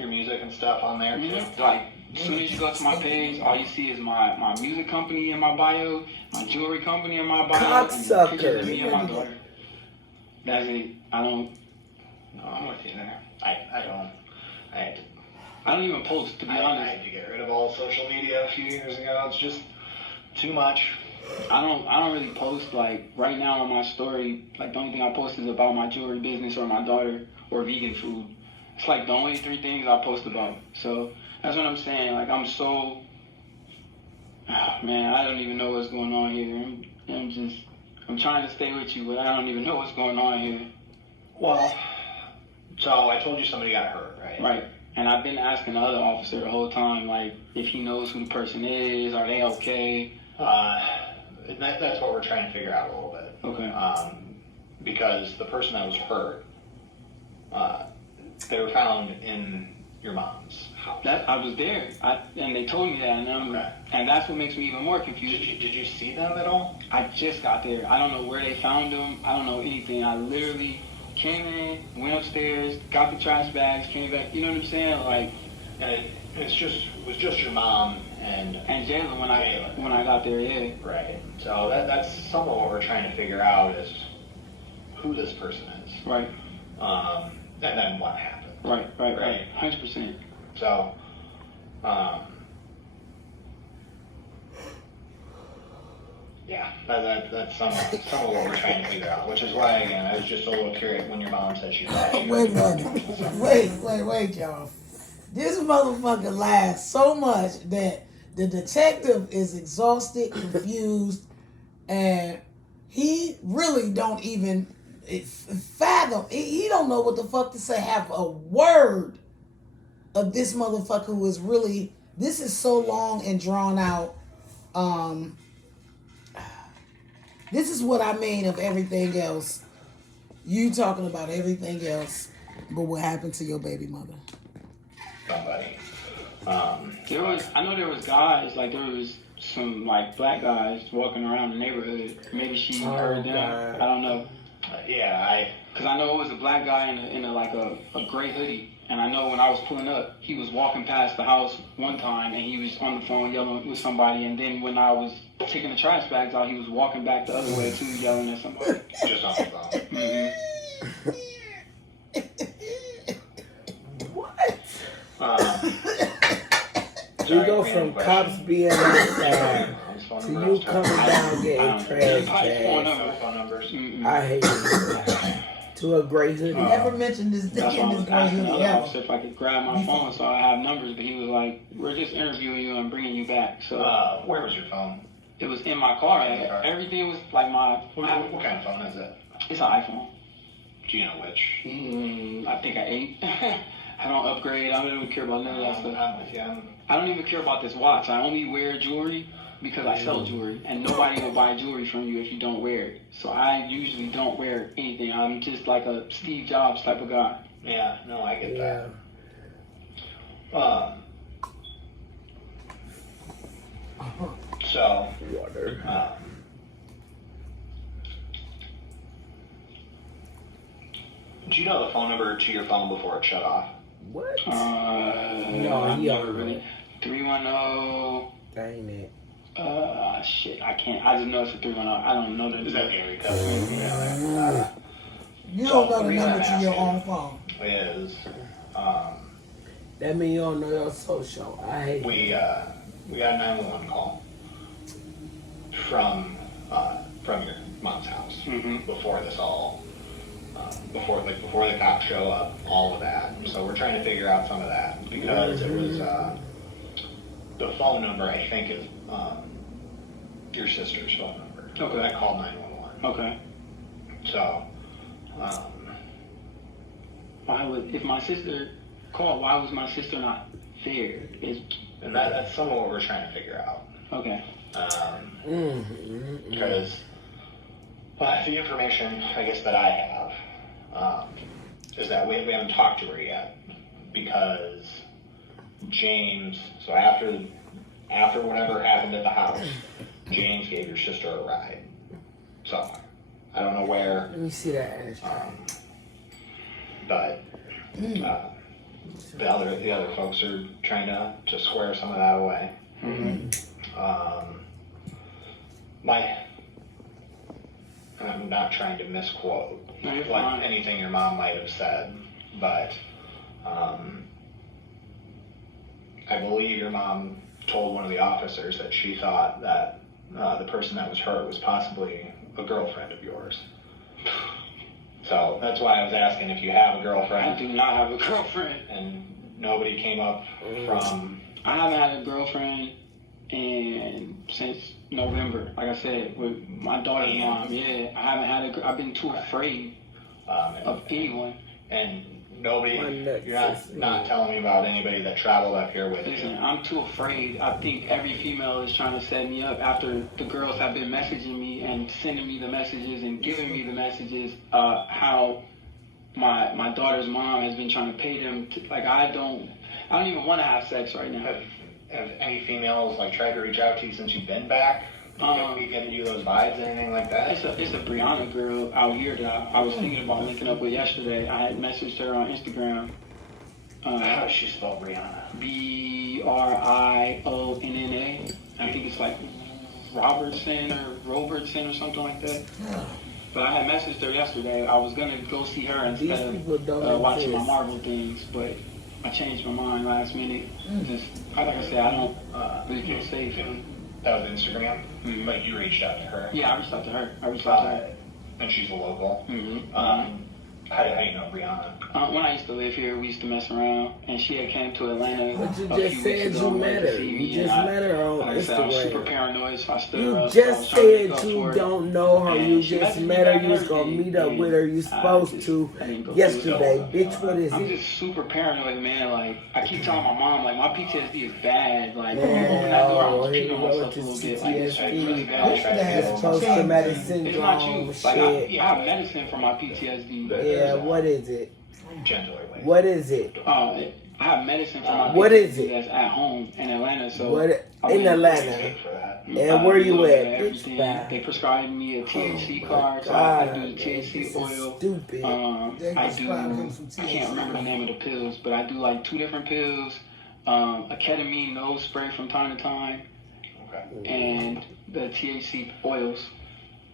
music and stuff on there too? Like, as soon as you go to my page, all you see is my music company in my bio, my jewelry company in my bio, and pictures of me and my daughter. That's it. I don't No, I'm with you there. I don't even post, to be I honest. had to get rid of all social media a few years ago. It's just too much. I don't really post. Like right now on my story, like the only thing I post is about my jewelry business or my daughter or vegan food. It's like the only 3 things I post about. So that's what I'm saying. Like I'm so, man, I don't even know what's going on here. I'm trying to stay with you, but I don't even know what's going on here. Well, so I told you somebody got hurt, right? Right. And I've been asking the other officer the whole time, like, if he knows who the person is, are they okay? That's what we're trying to figure out a little bit. Okay. Because the person that was hurt, they were found in your mom's house. I was there, and they told me that, and that's what makes me even more confused. Did you see them at all? I just got there. I don't know where they found them. I don't know anything. I literally came in, went upstairs, got the trash bags, came back. You know what I'm saying? Like, And it was just your mom and Jalen when I got there, yeah. right. So that's some of what we're trying to figure out is who this person is. Right. And then what happened. Right. 100%. So, yeah, that's some of what we're trying to figure out, which is why, again, I was just a little curious when your mom said she thought you Wait a minute. Wait, y'all. This motherfucker lies so much that the detective is exhausted, confused, and he really don't even fathom. He don't know what the fuck to say. Have a word of this motherfucker who is really. This is so long and drawn out. This is what I mean of everything else. You talking about everything else, but what happened to your baby mother? somebody. I know there was guys, like there was some like black guys walking around the neighborhood. Maybe she heard them. I don't know. Cause I know it was a black guy in a gray hoodie. And I know when I was pulling up, he was walking past the house one time and he was on the phone yelling with somebody. And then when I was taking the trash bags out, he was walking back the other way too, yelling at somebody. Just on the phone. Mm-hmm. What? Sorry, go from cops being outside to you coming down getting trash bags. Phone numbers. I hate it. To a gray hoodie. Never mentioned this That's thing why I in this was gray asking hoodie the other ever. officer if I could grab my phone so I have numbers, but he was like, "We're just interviewing you and bringing you back." So Where was your phone? it was in my car. In the car. Everything was like What kind of phone is it? It's an iPhone. Do you know which? I think I 8. I don't upgrade. I don't even care about none of that stuff. I'm with you. I don't even care about this watch. I only wear jewelry because I sell jewelry, and nobody will buy jewelry from you if you don't wear it. So I usually don't wear anything. I'm just like a Steve Jobs type of guy. Yeah, no, I get Yeah. that. So, Water. do you know the phone number to your phone before it shut off? What? No, he I've never already- really. 310. Dang it. Shit, I can't. I just know it's a 310. I don't know the Is that number. area code? You So, don't know the we gotta number to ask your you. own phone. Is That mean you don't know your social. I hate it. we got a 911 call from your mom's house Mhm. before this all before the cops show up, all of that. So we're trying to figure out some of that because it was the phone number I think is your sister's phone number. Okay. I called 911. Okay. So Why would, if my sister called, why was my sister not there? and that's some of what we're trying to figure out. Okay. Because the information, I guess, that I have is that we haven't talked to her yet because James. So after whatever happened at the house, James gave your sister a ride. So I don't know where, Let me see that ashtray. but the other folks are trying to square some of that away. I'm not trying to misquote No, you're fine. anything your mom might have said, but I believe your mom told one of the officers that she thought that the person that was hurt was possibly a girlfriend of yours. So that's why I was asking if you have a I girlfriend, do not have a girlfriend. and nobody came up from. I haven't had a girlfriend since November. Like I said, with my daughter's mom. Yeah, I haven't had I've been too afraid of anyone. And nobody, My nuts you're is- not telling me about anybody that traveled up here with Listen, you. I'm too afraid. I think every female is trying to set me up after the girls have been messaging me and sending me the messages and giving me the messages. How my daughter's mom has been trying to pay them. Like I don't even want to have sex right now. Have any females like tried to reach out to you since you've been back? Giving you those vibes, anything like that? It's a Brianna girl out here that I was thinking about linking up with yesterday. I had messaged her on Instagram. How does she spell Brianna? Brionna. I think it's like Robertson or something like that. But I had messaged her yesterday. I was gonna go see her These instead people don't of watching my exist. Marvel things, but I changed my mind last minute. Just like I said, I don't really feel safe. That was Instagram? Mhm. Like you reached out to her? Yeah, I reached out to her. And she's a local? Mm-hmm. How do you know Brianna? When I used to live here, we used to mess around, and she had came to Atlanta. But you a just few said weeks ago you and met wanted to her. see You me, just and met her on like I said, I was super Instagram. paranoid, so I stood You her up. just so I was trying to said make up you for it. don't know her. And You she just messaged me met her. back You was and gonna everything, meet up with her. You and supposed I to didn't go yesterday. through it. Bitch, what is I'm it? just super paranoid, man. Like I keep telling my mom, like my PTSD is bad. Like when you Man, open that door, I oh, was here peeing we on go myself with a little this bit. Like it's really bad. PTSD. Post-traumatic It's not you. syndrome Like shit. I have medicine for my PTSD. Yeah, what is it? Gentler, like. What is it? I have medicine for my What is PTSD it? that's at home in Atlanta. So What I in went- Atlanta? Pay for that. And where you looked at? everything. Bitch, bye. They prescribed me a THC Oh card, my so I God, do the man, THC this is oil. stupid. They I prescribed him some I can't remember the name of the pills, but I do like 2 different pills, a ketamine nose spray from time to time, Okay. and the THC oils.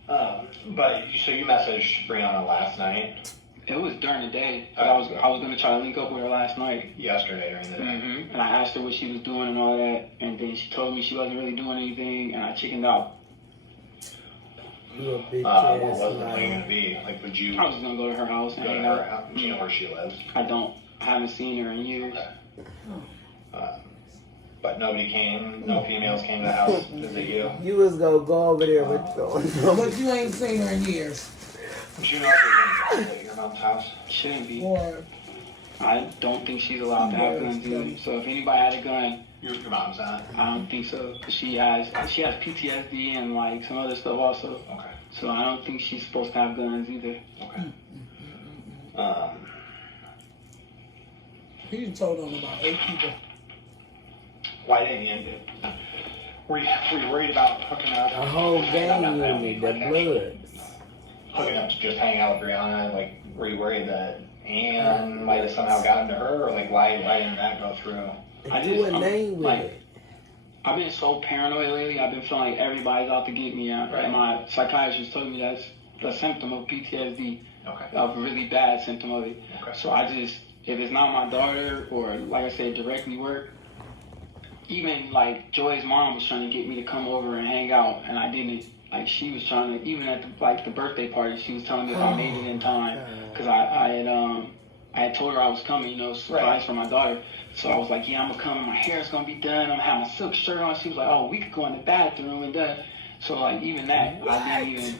But so you messaged Brianna last night, It was during the day. But I was gonna try to link up with her last night. yesterday during the day. And I asked her what she was doing and all that, and then she told me she wasn't really doing anything, and I chickened out. You a bitch What ass was it liar. going to be? Like, would you I was just gonna go to her house and go to hang her out. house? Do you know where she lives? I haven't seen her in years. But nobody came, no females came to the house to visit you. You was gonna go over there with But you ain't seen her in years. Do you know if you're going to visit your mom's house? Shouldn't be. Or I don't think she's allowed to have guns either. So if anybody had a gun, Your mom's not? I don't think so. 'Cause she has PTSD and like some other stuff also. Okay. So I don't think she's supposed to have guns either. Okay. he done told on about 8 people. Why didn't you end it? Were you worried about hooking up? a whole gang unit, the Bloods. Hooking up to just hang out with Brianna? Like, were you worried that Ann might have somehow gotten to her? Or like, why didn't that go through? I Do a just- name with like- it. I've been so paranoid lately. I've been feeling like everybody's out to get me. Right. And my psychiatrist told me that's a symptom of PTSD, Okay. a really bad symptom of it. Okay. So I just, if it's not my daughter or like I said, directly work, even like Joy's mom was trying to get me to come over and hang out, and I didn't. Like she was trying to, even at the birthday party, she was telling me if I made it in time, because I had told her I was coming, surprise for my daughter. So I was like, yeah, I'm gonna come, my hair's gonna be done, I'm gonna have my silk shirt on. She was like, oh, we could go in the bathroom and done. So like even that, I didn't even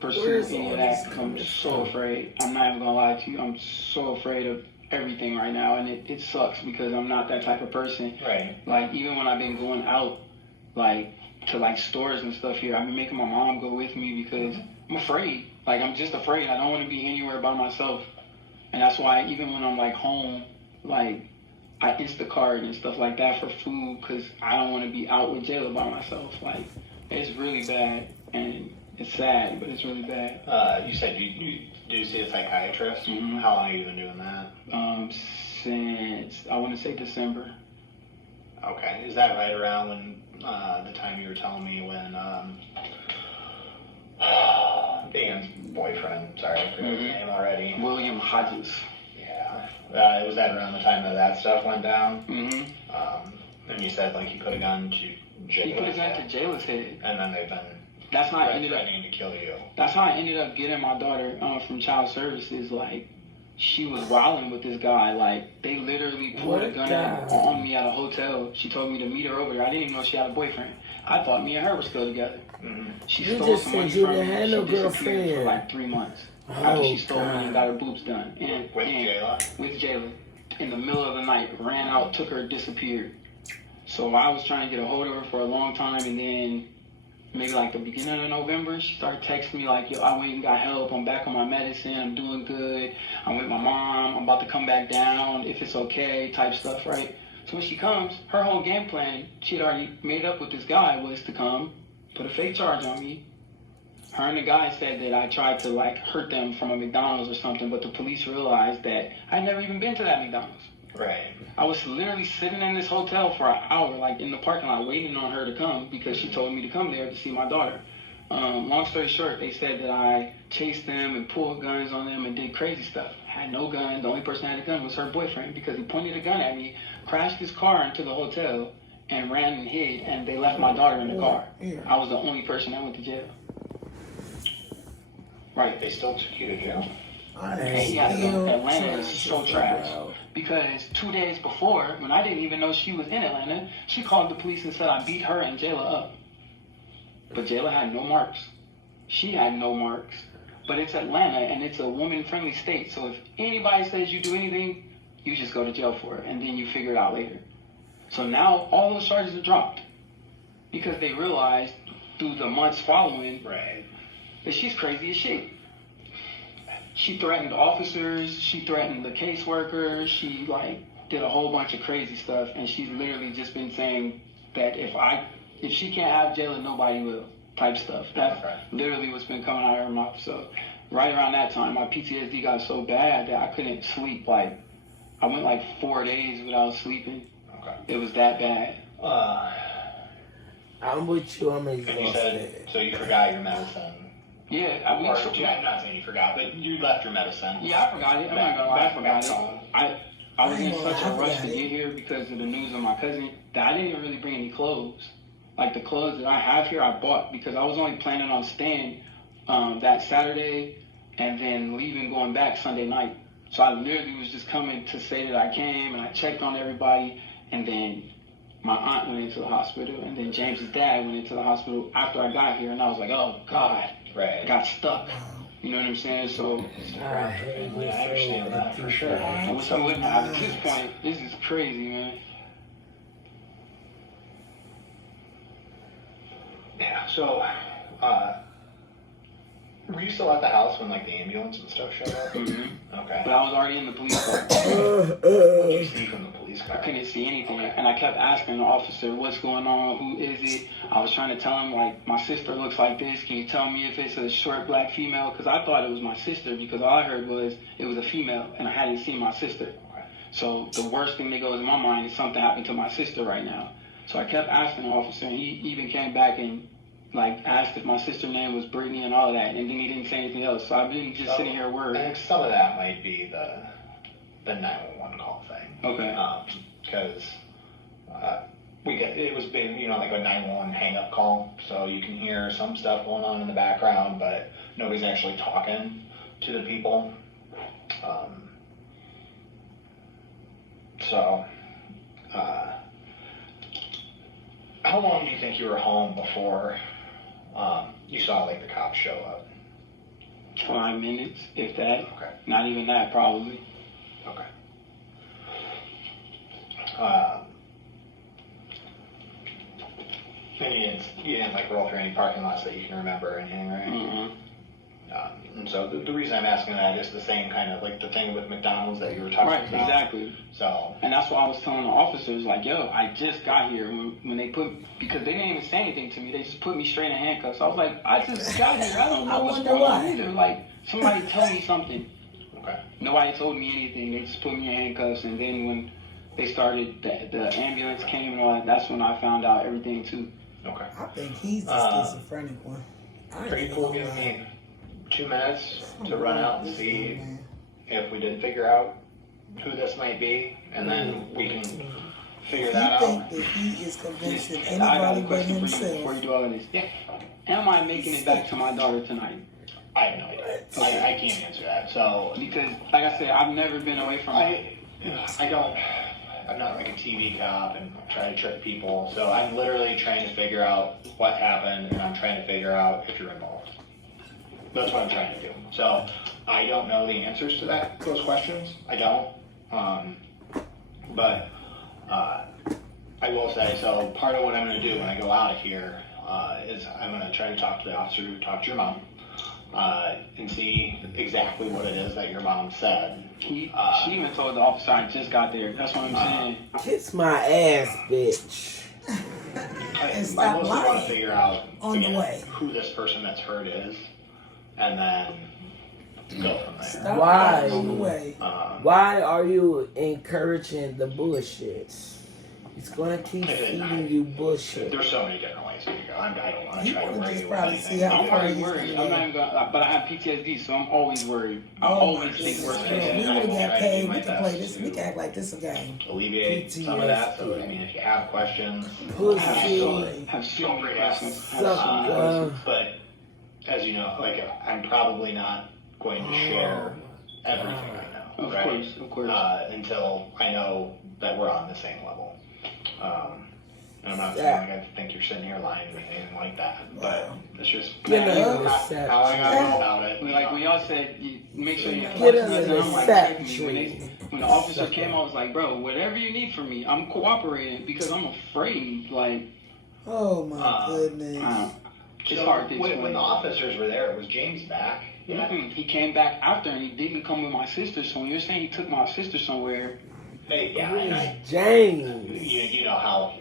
pursue Where's any all of this that. I'm coming so from? afraid. I'm not even gonna lie to you. I'm so afraid of everything right now, and it sucks because I'm not that type of person. Right. Like even when I've been going out, like to like stores and stuff here, I've been making my mom go with me because I'm afraid. Like I'm just afraid. I don't want to be anywhere by myself, and that's why even when I'm like home, like I Instacart and stuff like that for food because I don't want to be out with Jayla by myself. Like it's really bad and it's sad, but it's really bad. You said you do see a psychiatrist. Mhm. How long have you been doing that? Since I want to say December. Okay. Is that right around when the time you were telling me when Dan's boyfriend, sorry, I forgot his name already. William Hodges. Yeah. Was that around the time that stuff went down? Mm-hmm. And you said like he put a gun to He put his Jayla's gun head, to Jayla's head. and then they've been that's how I ended up. Threatening to kill you. That's how I ended up getting my daughter from child services. Like, she was wilding with this guy. Like, they literally pulled a gun on me at a hotel. She told me to meet her over there. I didn't even know she had a boyfriend. I thought me and her were still together. Mm-hmm. She You stole just some said money you from didn't me. have She no disappeared for girlfriend. like 3 months after she stole money and God. got her boobs done. And With Jayla? With Jayla. In the middle of the night, ran out, took her, disappeared. So I was trying to get a hold of her for a long time, and then maybe like the beginning of November, she started texting me like, yo, I went and got help. I'm back on my medicine. I'm doing good. I'm with my mom. I'm about to come back down if it's okay, type stuff, right? So when she comes, her whole game plan, she had already made up with this guy, was to come, put a fake charge on me. Her and the guy said that I tried to like hurt them from a McDonald's or something, but the police realized that I'd never even been to that McDonald's. Right. I was literally sitting in this hotel for an hour, like in the parking lot, waiting on her to come because she told me to come there to see my daughter. Long story short, they said that I chased them and pulled guns on them and did crazy stuff. Had no gun. The only person that had a gun was her boyfriend because he pointed a gun at me, crashed his car into the hotel, and ran and hid, and they left my daughter in the car. I was the only person that went to jail. Right. They still took you to jail. Atlanta is so trash. Because 2 days before, when I didn't even know she was in Atlanta, she called the police and said I beat her and Jayla up. But Jayla had no marks. She had no marks. But it's Atlanta, and it's a woman-friendly state. So if anybody says you do anything, you just go to jail for it, and then you figure it out later. So now all those charges are dropped. Because they realized through the months following that she's crazy as shit. She threatened officers, she threatened the caseworker, she like did a whole bunch of crazy stuff, and she's literally just been saying that if she can't have Jayla, nobody will, type stuff. That's literally what's been coming out of her mouth. So right around that time, my PTSD got so bad that I couldn't sleep. Like, I went like 4 days without sleeping. Okay. It was that bad. I'm with you. I'm And you exhausted. said, so you forgot your medicine. Yeah, I'm not saying you forgot, but you left your medicine. Yeah, I forgot it. I'm not gonna lie, I forgot it. home. I was in such a I rush forgot to it. get here because of the news of my cousin that I didn't even really bring any clothes. Like, the clothes that I have here, I bought because I was only planning on staying that Saturday and then leaving, going back Sunday night. So I literally was just coming to say that I came, and I checked on everybody, and then my aunt went into the hospital, and then James's dad went into the hospital after I got here, and I was like, oh God, I got stuck. You know what I'm saying? So I understand that for sure. I wish I wouldn't have. At this point, this is crazy, man. Yeah. So, were you still at the house when like the ambulance and stuff showed up? Mm-hmm. Okay. But I was already in the police car. What did you see from the police car? I couldn't see anything, and I kept asking the officer, what's going on, who is it? I was trying to tell him, like, my sister looks like this, can you tell me if it's a short black female? Because I thought it was my sister, because all I heard was it was a female, and I hadn't seen my sister. So the worst thing that goes in my mind is something happened to my sister right now. So I kept asking the officer, and he even came back and like asked if my sister's name was Brittany and all of that, and then he didn't say anything else. So I've been just sitting here I worried. think some of that might be the 911 call thing. Okay. Because it was been, like a 911 hang up call, so you can hear some stuff going on in the background, but nobody's actually talking to the people. How long do you think you were home before you saw like the cops show up? 5 minutes, if that. Okay. Not even that, probably. Okay. And you didn't like roll through any parking lots that you can remember or anything, right? Mm-hmm. And so the reason I'm asking that is the same kind of like the thing with McDonald's that you were talking Right, about. exactly. So. And that's why I was telling the officers, like, yo, I just got here when they because they didn't even say anything to me. They just put me straight in handcuffs. I was like, I just got here. I don't know what's going on either. Like, somebody tell me something. Okay. Nobody told me anything. They just put me in handcuffs. And then when they started, the ambulance came and all that, that's when I found out everything too. Okay. I think he's the schizophrenic one. Are you cool giving me 2 minutes to run out and see if we did figure out who this might be, and then we can figure You that think out. that he is convincing I got anybody a but question for you before himself? you do all of this. Yeah. Am I making it back to my daughter tonight? I have no idea. I can't answer that. So Because, like I said, I've never been away from her. I don't. I'm not like a TV cop and try to trick people. So I'm literally trying to figure out what happened, and I'm trying to figure out if you're involved. That's what I'm trying to do. So I don't know the answers to those questions. I don't. But I will say, so part of what I'm going to do when I go out of here is I'm going to try to talk to the officer who talked to your mom and see exactly what it is that your mom said. She even told the officer I just got there. That's what I'm saying. Kiss my ass, bitch. And I stop mostly want to lying figure out on the way. who this person that's hurt is, and then go from there. Stop Why? lying on the way. Why are you encouraging the bullshit? It's gonna keep feeding you bullshit. There's so many different ways you can go. I don't want to He try to wanna worry just you probably with see anything. how I'm far already he's worried. gonna I'm go. not even gonna, but I have PTSD, so I'm always worried. I Oh my always think goodness. worst Bro, case we scenario. would have got I paid. do We my can play best this. We can act like this a game. Alleviate some of that. So I mean, if you have questions, Pussy. Have so feel many free to ask. questions. Have so many Sucker. questions. But as you know, like I'm probably not going to share everything right now, Of right? course, of course. Until I know that we're on the same level. And I'm not saying like I think you're sitting here lying to me, anything like that. But it's just Get how a I gotta go about it. Like when y'all said, you make sure you Get flex a nothing, I'm like, reception. check me. When the officer came, I was like, bro, whatever you need from me, I'm cooperating because I'm afraid. Like, Oh my goodness. it's So hard to when explain. the officers were there, was James back? Yeah. He came back after and he didn't come with my sister. So when you're saying he took my sister somewhere, Hey, yeah, and I, James. you know how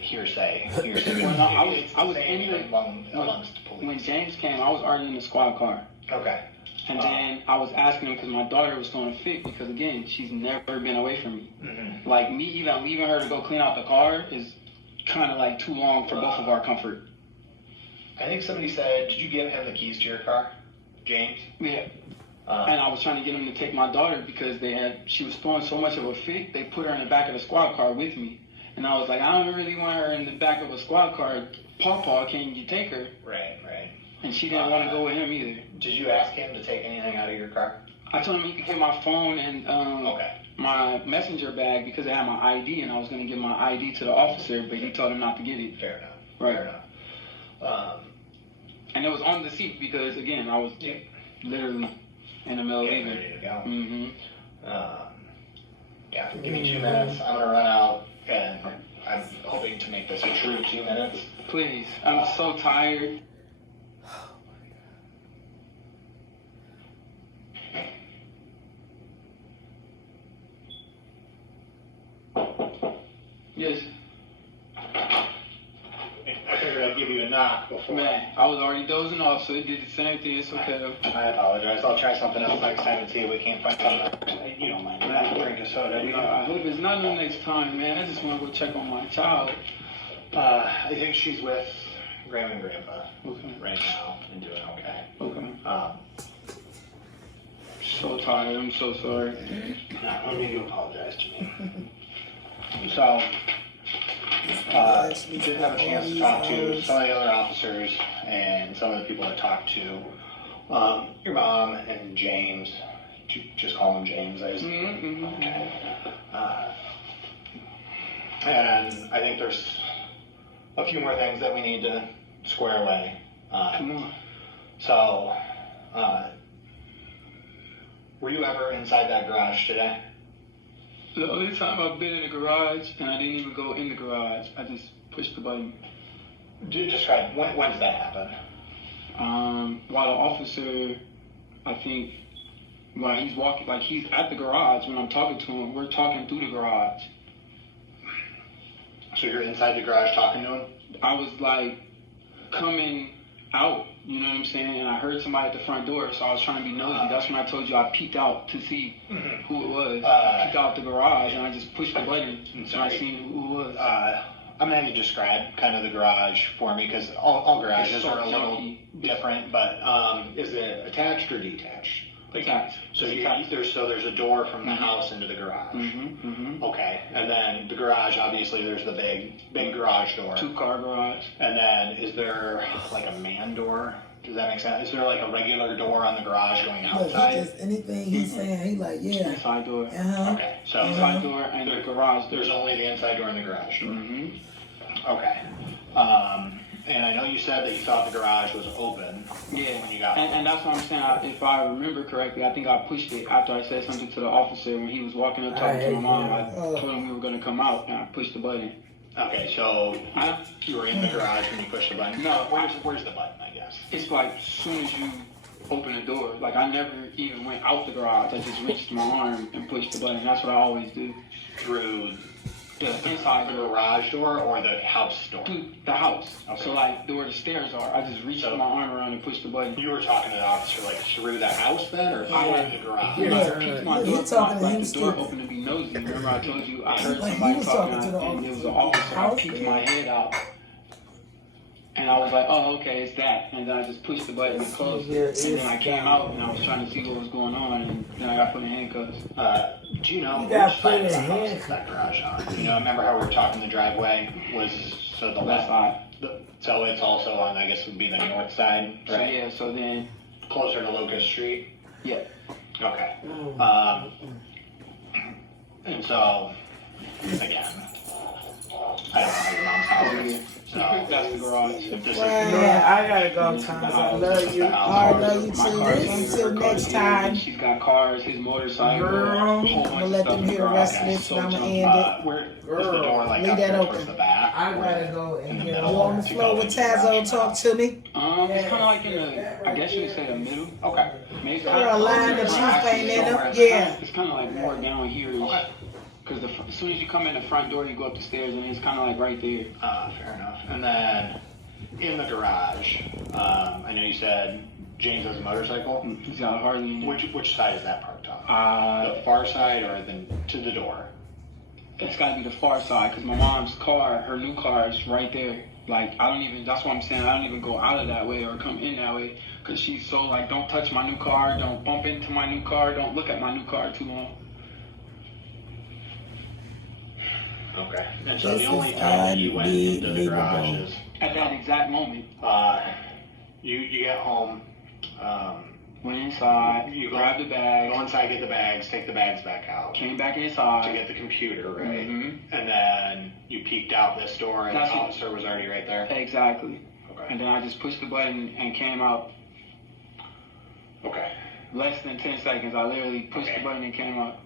hearsay. Well, no, I was- It's I was the same in the- even amongst police. when James came, I was already in the squad car. Okay. And then I was asking him because my daughter was throwing a fit because, again, she's never been away from me. Mm-hmm. Like, me even leaving her to go clean out the car is kind of like too long for both of our comfort. I think somebody said, did you give him the keys to your car, James? Yeah. And I was trying to get him to take my daughter because she was throwing so much of a fit, they put her in the back of the squad car with me. And I was like, I don't really want her in the back of a squad car. Pawpaw, can you take her? Right. And she didn't want to go with him either. Did you ask him to take anything out of your car? I told him he could get my phone and Okay. my messenger bag because it had my ID, and I was going to give my ID to the officer, but he told him not to get it. Fair enough. Right. Fair enough. And it was on the seat because, again, I was literally in the middle of Getting leaving. ready to go. Mm-hmm. Yeah, give me 2 minutes. I'm gonna run out, and I'm hoping to make this a true 2 minutes. Please. I'm so tired. Yes. I figured I'd give you a knock before. Man, I was already dozing off, so it did the same thing. It's okay, though. I apologize. I'll try something else next time and see if we can't find something. You don't mind. I'll drink a soda. You I know. hope it's not the next time, man. I just want to go check on my child. I think she's with Grandma and Grandpa Okay. right now and doing okay. Okay. So tired. I'm so sorry. No, don't need to apologize to me. So, did have a chance to talk to some of the other officers and some of the people I talked to. Your mom and James. Just call him James. Mm-hmm. Okay. And I think there's a few more things that we need to square away. Come on. So, were you ever inside that garage today? The only time I've been in the garage, and I didn't even go in the garage, I just pushed the button. Describe, when does that happen? While the officer, I think, while he's walking, like he's at the garage when I'm talking to him, we're talking through the garage. So you're inside the garage talking to him? I was like coming out, you know what I'm saying? And I heard somebody at the front door, so I was trying to be nosy. That's when I told you I peeked out to see who it was. I peeked out the garage and I just pushed the button and I seen who it was. I'm going to have you describe kind of the garage for me, because all garages It's so are a little junky. different, but is it attached or detached? Attached. So there's a door from the house into the garage. Okay, and then the garage, obviously, there's the big garage door. 2-car garage. And then is there like a man door? Does that make sense? Is there like a regular door on the garage going Look, he outside? just anything he's saying, he like, yeah. Inside door. Okay, so Inside door and the garage door. there's only the inside door and the garage door. Mm-hmm. Okay. And I know you said that you thought the garage was open Yeah, when you got and that's what I'm saying. If I remember correctly, I think I pushed it after I said something to the officer when he was walking up talking to my mom. I told him we were going to come out, and I pushed the button. Okay, so you were in the garage when you pushed the button? No. Where's the button, I guess? It's like as soon as you open the door, like I never even went out the garage. I just reached my arm and pushed the button. That's what I always do. Through The inside the door. garage door or the house door? To the house. Okay. So like where the stairs are, I just reached my arm around and pushed the button. You were talking to the officer like through the house then, or through the garage? I peeked my he door, talking to like him the door stupid. open to be nosy. Remember I told you I heard Like he somebody was talking talking to the and it was an officer. officer. I peeked my head out. And I was like, oh, okay, it's that. And then I just pushed the button and closed it. And then I came out and I was trying to see what was going on. And then I got put in handcuffs. Do you know You got which side put of the in house hand- is that garage on? You know, remember how we were talking the driveway was so the Left side. So it's also on, I guess, would be the north side, So right? yeah, so then, Closer to Locust Street. yeah. Okay. And so again, I don't know how your mom's house is. So That's the garage. if this is Yeah, I gotta go, Thomas. I love you. I love you My too. car's here, Until her next car's here, time. She's got cars, his motorcycle, Girl, a whole bunch I'm gonna of let stuff them in hear the garage. rest of this, and I'm gonna end it. where's the door like Leave up that there open. towards the back? I Or gotta go and in the get middle? You on the to floor go with into the Tazo? garage Talk house? to me. It's kind of like in the, I guess you would say the middle. Okay. Maybe it's Girl, kinda line closer the to truth my ain't in actual them. store. Yeah. It's kind of like more down here. Okay. Because as soon as you come in the front door, you go up the stairs, and it's kind of like right there. Fair enough. And then in the garage, I know you said James has a motorcycle. He's got a Harley in there. Which side is that parked on? The far side or then to the door? It's got to be the far side, because my mom's car, her new car, is right there. Like, I don't even, that's what I'm saying, I don't even go out of that way or come in that way, because she's so like, don't touch my new car, don't bump into my new car, don't look at my new car too long. Okay. And so This the only is time that you went into the garage unbelievable. is At that exact moment, you get home, went inside, You go- grabbed the go bag, inside, get the bags, take the bags back out came back to inside. get the computer, right? Mhm. And then you peeked out this door and That's the it. officer was already right there? Exactly. Okay. And then I just pushed the button and came out Okay. less than 10 seconds. I literally pushed Okay. the button and came out.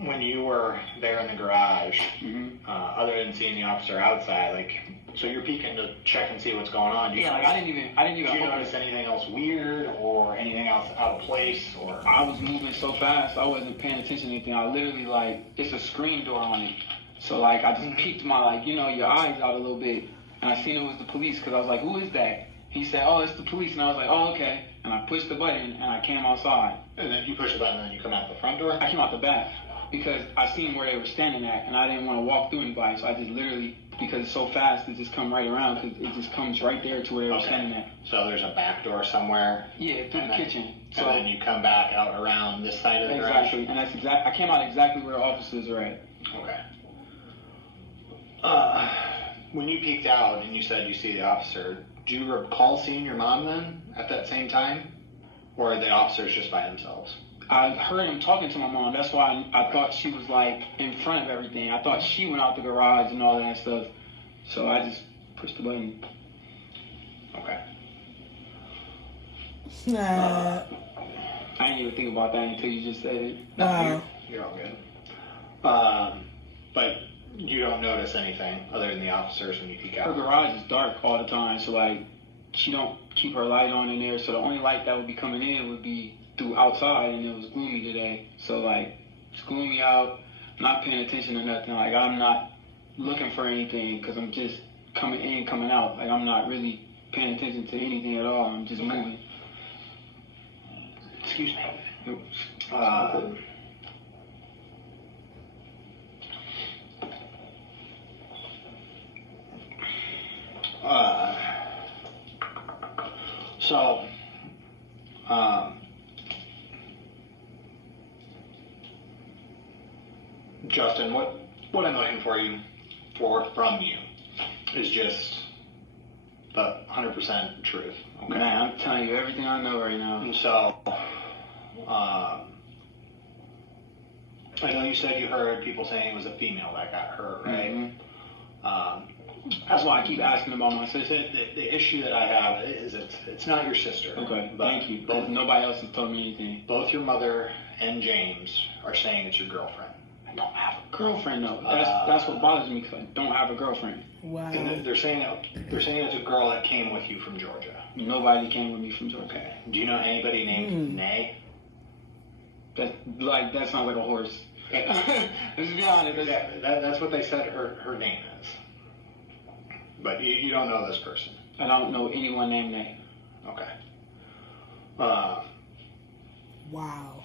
When you were there in the garage, Mhm. other than seeing the officer outside, like, so you're peeking to check and see what's going on. Yeah, like I didn't even Did you open notice anything else weird or anything else out of place or? I was moving so fast, I wasn't paying attention to anything. I literally, like, it's a screen door on it. So, like, I just peeked my, like, you know, your eyes out a little bit. And I seen it was the police, because I was like, who is that? He said, oh, it's the police. And I was like, oh, okay. And I pushed the button, and I came outside. And then you push the button and then you come out the front door? I came out the back, because I seen where they were standing at, and I didn't want to walk through anybody. So I just literally, because it's so fast, it just come right around, because it just comes right there to where they were standing at. So there's a back door somewhere? Yeah, through And the then- kitchen. And then you come back out around this side of the garage? Exactly, and that's I came out exactly where the officers are at. Okay. When you peeked out and you said you see the officer, do you recall seeing your mom then at that same time? Or are the officers just by themselves? I heard him talking to my mom. That's why I thought she was like in front of everything. I thought she went out the garage and all that stuff. So I just pushed the button. Okay. Nah. I didn't even think about that until you just said it. Wow. You're all good. But you don't notice anything other than the officers when you peek Her out? garage is dark all the time, so like she don't keep her light on in there. So the only light that would be coming in would be through outside, and it was gloomy today. So like it's gloomy out. I'm not paying attention to nothing. Like I'm not looking for anything because I'm just coming in, coming out. Like I'm not really paying attention to anything at all. I'm just moving. Excuse me. So, Justin, what I'm looking from you is just the 100% truth. Okay. Man, I'm telling you everything I know right now. And so, I know you said you heard people saying it was a female that got hurt, right? Mm-hmm. That's why I keep asking about my sister. The issue that I have is it's not your sister. Okay, but thank you. Both nobody else has told me anything. Both your mother and James are saying it's your girlfriend. I don't have a girlfriend though. That's what bothers me because I don't have a girlfriend. Wow. And they're saying it's a girl that came with you from Georgia. Nobody came with me from Georgia. Okay. Do you know anybody named Nay? That sounds like a horse. Let's be honest. That's what they said her name is. But you don't know this person. I don't know anyone named Nate. Okay. Wow.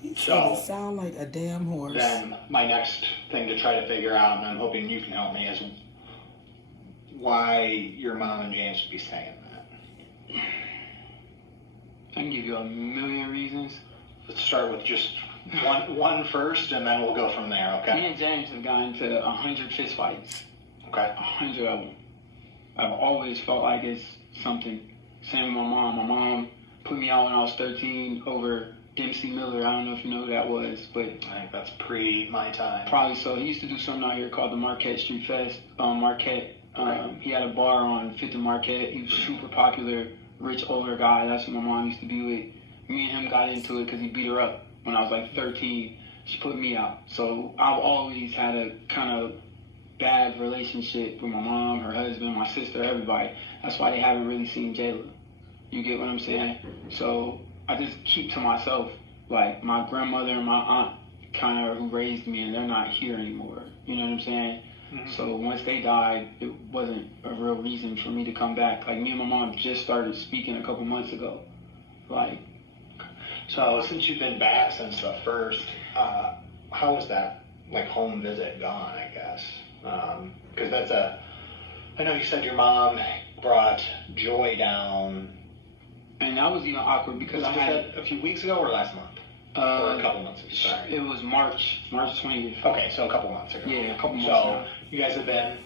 He said So- it sound like a damn horse. Then my next thing to try to figure out, and I'm hoping you can help me, is why your mom and James would be saying that. I can give you a million reasons. Let's start with just one first, and then we'll go from there, Me okay? and James have gotten into 100 fist fights. Okay. 100 of them. I've always felt like it's something. Same with my mom. My mom put me out when I was 13 over Dempsey Miller. I don't know if you know who that was, but I think that's pre my time. probably so. He used to do something out here called the Marquette Street Fest. Marquette. He had a bar on 5th and Marquette. He was super popular, rich older guy. That's who my mom used to be with. Me and him got into it because he beat her up when I was like 13. She put me out. So I've always had a kind of bad relationship with my mom, her husband, my sister, everybody. That's why they haven't really seen Jayla. You get what I'm saying? So I just keep to myself. Like my grandmother and my aunt kind of who raised me, and they're not here anymore. You know what I'm saying? Mhm. So once they died, it wasn't a real reason for me to come back. Like me and my mom just started speaking a couple months ago. Like, So since you've been back since the first, how was that like home visit gone? I guess because I know you said your mom brought Joy down. and that was even awkward because I Was had that a few weeks ago or last month? Or a couple months ago? Sorry. It was March 20th. Okay, so a couple months ago. Yeah, a couple months So ago. you guys have been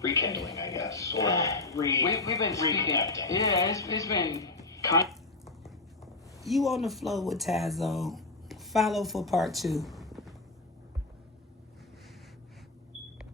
rekindling, I guess, or We've been speaking. reconnecting. Yeah, it's been kind. You on the flow with Tazo. Follow for part 2.